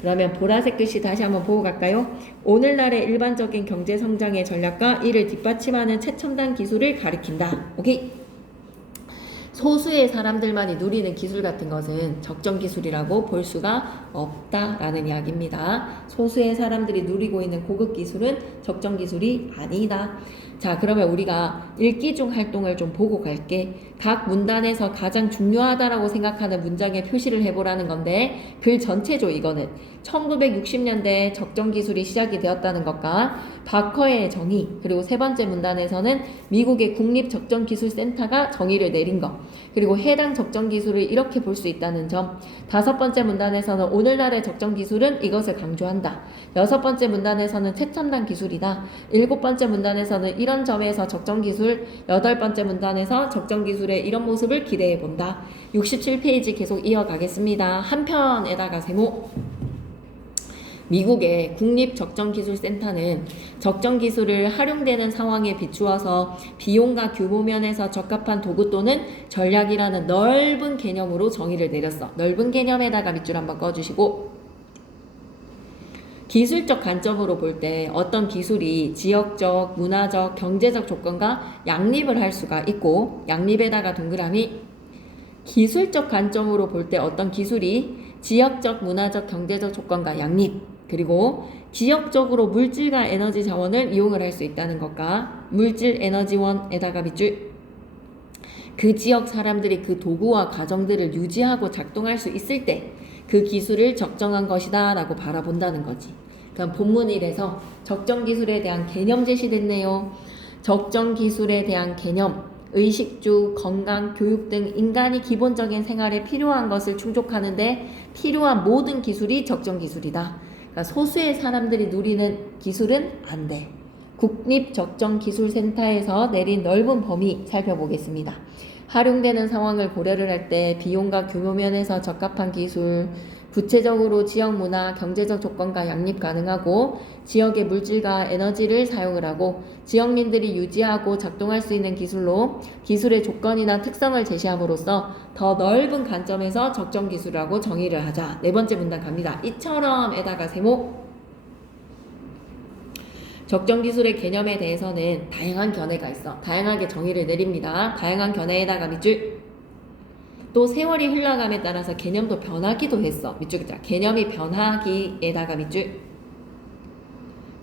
그러면 보라색 글씨 다시 한번 보고 갈까요? 오늘날의 일반적인 경제성장의 전략과 이를 뒷받침하는 최첨단 기술을 가리킨다. 오케이? 소수의 사람들만이 누리는 기술 같은 것은 적정기술이라고 볼 수가 없다라는 이야기입니다. 소수의 사람들이 누리고 있는 고급 기술은 적정기술이 아니다. 자, 그러면 우리가 읽기 중 활동을 좀 보고 갈게. 각 문단에서 가장 중요하다라고 생각하는 문장에 표시를 해보라는 건데 글 전체죠. 이거는 1960년대에 적정기술이 시작이 되었다는 것과 바커의 정의, 그리고 세 번째 문단에서는 미국의 국립적정기술센터가 정의를 내린 것, 그리고 해당 적정기술을 이렇게 볼 수 있다는 점. 다섯 번째 문단에서는 오늘날의 적정기술은 이것을 강조한다. 여섯 번째 문단에서는 최첨단 기술이다. 일곱 번째 문단에서는 이런 점에서 적정기술, 여덟 번째 문단에서 적정기술의 이런 모습을 기대해본다. 67페이지 계속 이어가겠습니다. 한 편에다가 세모. 미국의 국립적정기술센터는 적정기술을 활용되는 상황에 비추어서 비용과 규모 면에서 적합한 도구 또는 전략이라는 넓은 개념으로 정의를 내렸어. 넓은 개념에다가 밑줄 한번 꺼주시고, 기술적 관점으로 볼 때 어떤 기술이 지역적, 문화적, 경제적 조건과 양립을 할 수가 있고, 양립에다가 동그라미. 기술적 관점으로 볼 때 어떤 기술이 지역적, 문화적, 경제적 조건과 양립, 그리고 지역적으로 물질과 에너지 자원을 이용을 할 수 있다는 것과 물질 에너지원에다가 밑줄. 그 지역 사람들이 그 도구와 과정들을 유지하고 작동할 수 있을 때 그 기술을 적정한 것이다 라고 바라본다는 거지. 그럼 본문 1에서 적정기술에 대한 개념 제시됐네요. 적정기술에 대한 개념, 의식주, 건강, 교육 등 인간이 기본적인 생활에 필요한 것을 충족하는데 필요한 모든 기술이 적정기술이다. 그러니까 소수의 사람들이 누리는 기술은 안 돼. 국립적정기술센터에서 내린 넓은 범위 살펴보겠습니다. 활용되는 상황을 고려를 할 때 비용과 규모 면에서 적합한 기술, 구체적으로 지역 문화, 경제적 조건과 양립 가능하고 지역의 물질과 에너지를 사용을 하고 지역민들이 유지하고 작동할 수 있는 기술로 기술의 조건이나 특성을 제시함으로써 더 넓은 관점에서 적정기술이라고 정의를 하자. 네 번째 문단 갑니다. 이처럼에다가 세모. 적정기술의 개념에 대해서는 다양한 견해가 있어. 다양하게 정의를 내립니다. 다양한 견해에다가 밑줄. 또 세월이 흘러감에 따라서 개념도 변하기도 했어. 밑줄 자 개념이 변하기에다가 밑줄.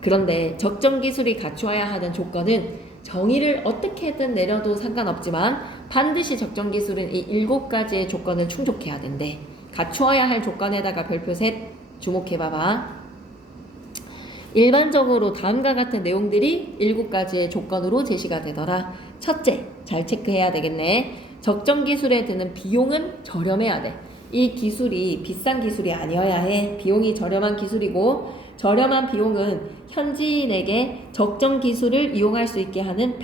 그런데 적정기술이 갖추어야 하는 조건은 정의를 어떻게든 내려도 상관없지만 반드시 적정기술은 이 7가지의 조건을 충족해야 된대. 갖추어야 할 조건에다가 별표 셋 주목해봐봐. 일반적으로 다음과 같은 내용들이 7가지의 조건으로 제시가 되더라. 첫째, 잘 체크해야 되겠네. 적정기술에 드는 비용은 저렴해야 돼. 이 기술이 비싼 기술이 아니어야 해. 비용이 저렴한 기술이고 저렴한 비용은 현지인에게 적정기술을 이용할 수 있게 하는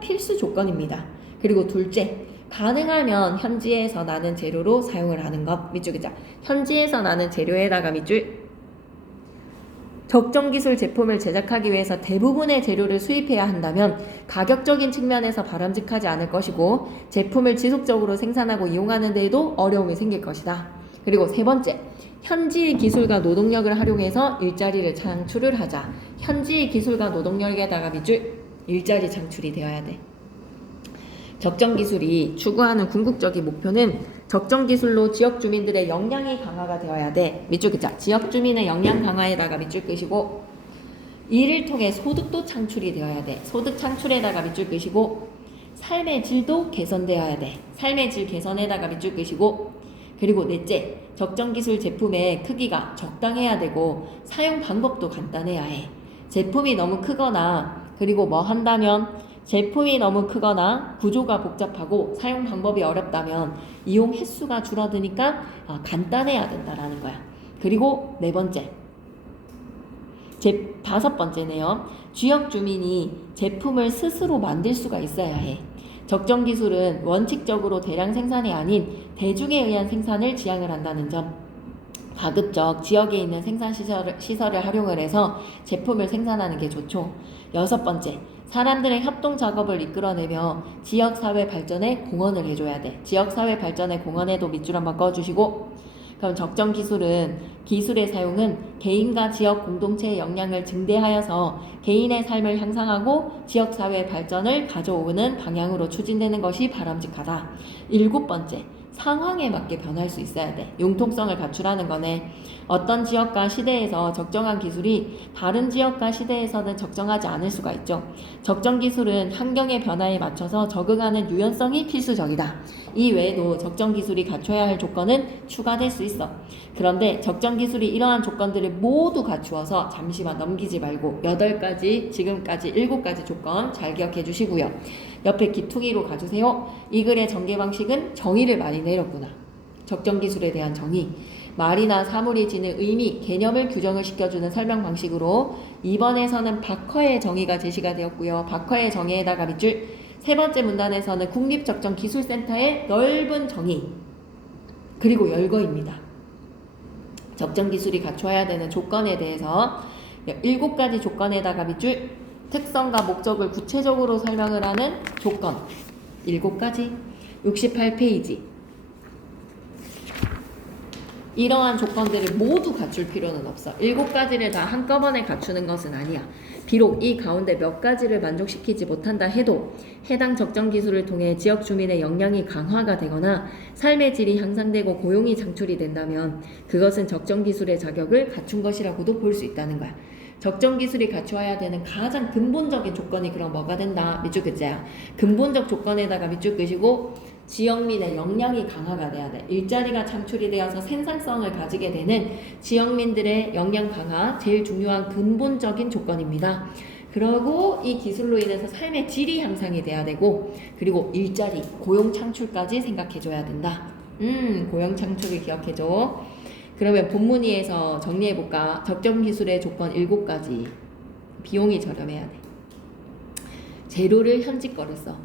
필수 조건입니다. 그리고 둘째, 가능하면 현지에서 나는 재료로 사용을 하는 것. 밑줄이 자 현지에서 나는 재료에다가 밑줄. 적정기술 제품을 제작하기 위해서 대부분의 재료를 수입해야 한다면 가격적인 측면에서 바람직하지 않을 것이고 제품을 지속적으로 생산하고 이용하는 데에도 어려움이 생길 것이다. 그리고 세 번째, 현지의 기술과 노동력을 활용해서 일자리를 창출을 하자. 현지의 기술과 노동력에다가 밑줄. 일자리 창출이 되어야 돼. 적정기술이 추구하는 궁극적인 목표는 적정기술로 지역 주민들의 역량이 강화가 되어야 돼. 밑줄 긋자. 지역 주민의 역량 강화에다가 밑줄 끄시고 이를 통해 소득도 창출이 되어야 돼. 소득 창출에다가 밑줄 끄시고 삶의 질도 개선되어야 돼. 삶의 질 개선에다가 밑줄 끄시고 그리고 넷째, 적정기술 제품의 크기가 적당해야 되고 사용 방법도 간단해야 해. 제품이 너무 크거나 그리고 뭐 한다면 제품이 너무 크거나 구조가 복잡하고 사용 방법이 어렵다면 이용 횟수가 줄어드니까 간단해야 된다라는 거야. 그리고 네 번째, 다섯 번째네요. 지역 주민이 제품을 스스로 만들 수가 있어야 해. 적정기술은 원칙적으로 대량 생산이 아닌 대중에 의한 생산을 지향을 한다는 점. 가급적 지역에 있는 생산시설을 활용을 해서 제품을 생산하는 게 좋죠. 여섯 번째, 사람들의 협동 작업을 이끌어내며 지역사회 발전에 공헌을 해줘야 돼. 지역사회 발전에 공헌에도 밑줄 한번 꺼주시고 그럼 적정기술은 기술의 사용은 개인과 지역 공동체의 역량을 증대하여서 개인의 삶을 향상하고 지역사회 발전을 가져오는 방향으로 추진되는 것이 바람직하다. 일곱 번째, 상황에 맞게 변할 수 있어야 돼. 융통성을 갖추라는 거네. 어떤 지역과 시대에서 적정한 기술이 다른 지역과 시대에서는 적정하지 않을 수가 있죠. 적정 기술은 환경의 변화에 맞춰서 적응하는 유연성이 필수적이다. 이 외에도 적정 기술이 갖춰야 할 조건은 추가될 수 있어. 그런데 적정 기술이 이러한 조건들을 모두 갖추어서 잠시만 넘기지 말고 8가지, 지금까지 7가지 조건 잘 기억해 주시고요. 옆에 기퉁이로 가주세요. 이 글의 전개 방식은 정의를 많이 내렸구나. 적정 기술에 대한 정의. 말이나 사물이 지닌 의미, 개념을 규정을 시켜주는 설명 방식으로 2번에서는 박허의 정의가 제시가 되었고요. 박허의 정의에다가 밑줄. 세 번째 문단에서는 국립적정기술센터의 넓은 정의. 그리고 열거입니다. 적정 기술이 갖춰야 되는 조건에 대해서 7가지 조건에다가 밑줄. 특성과 목적을 구체적으로 설명을 하는 조건 7가지. 68페이지. 이러한 조건들을 모두 갖출 필요는 없어. 7가지를 다 한꺼번에 갖추는 것은 아니야. 비록 이 가운데 몇 가지를 만족시키지 못한다 해도 해당 적정 기술을 통해 지역 주민의 역량이 강화가 되거나 삶의 질이 향상되고 고용이 창출이 된다면 그것은 적정 기술의 자격을 갖춘 것이라고도 볼 수 있다는 거야. 적정 기술이 갖춰야 되는 가장 근본적인 조건이 그럼 뭐가 된다? 밑줄 긋자야. 근본적 조건에다가 밑줄 끄시고 지역민의 역량이 강화가 돼야 돼. 일자리가 창출이 되어서 생산성을 가지게 되는 지역민들의 역량 강화, 제일 중요한 근본적인 조건입니다. 그리고 이 기술로 인해서 삶의 질이 향상이 돼야 되고, 그리고 일자리, 고용 창출까지 생각해줘야 된다. 고용 창출을 기억해줘. 그러면 본문위에서 정리해볼까? 적정 기술의 조건 7가지. 비용이 저렴해야 돼. 재료를 현지 거를 써.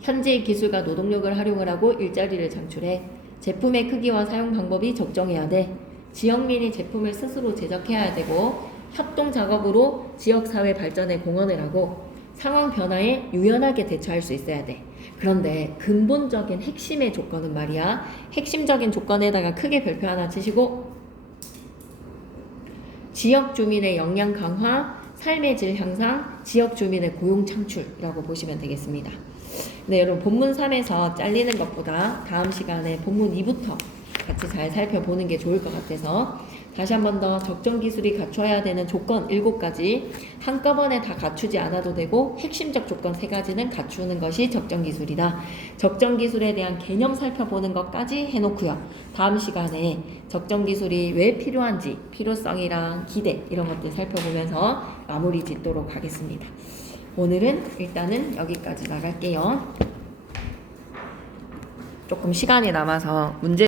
현지의 기술과 노동력을 활용을 하고 일자리를 창출해. 제품의 크기와 사용 방법이 적정해야 돼. 지역민이 제품을 스스로 제작해야 되고 협동 작업으로 지역사회 발전에 공헌을 하고 상황 변화에 유연하게 대처할 수 있어야 돼. 그런데 근본적인 핵심의 조건은 말이야. 핵심적인 조건에다가 크게 별표 하나 치시고 지역 주민의 역량 강화, 삶의 질 향상, 지역 주민의 고용 창출이라고 보시면 되겠습니다. 네, 여러분 본문 3에서 잘리는 것보다 다음 시간에 본문 2부터 같이 잘 살펴보는 게 좋을 것 같아서 다시 한 번 더 적정 기술이 갖춰야 되는 조건 7가지 한꺼번에 다 갖추지 않아도 되고 핵심적 조건 3가지는 갖추는 것이 적정 기술이다. 적정 기술에 대한 개념 살펴보는 것까지 해놓고요. 다음 시간에 적정 기술이 왜 필요한지 필요성이랑 기대 이런 것들 살펴보면서 마무리 짓도록 하겠습니다. 오늘은 일단은 여기까지 나갈게요. 조금 시간이 남아서 문제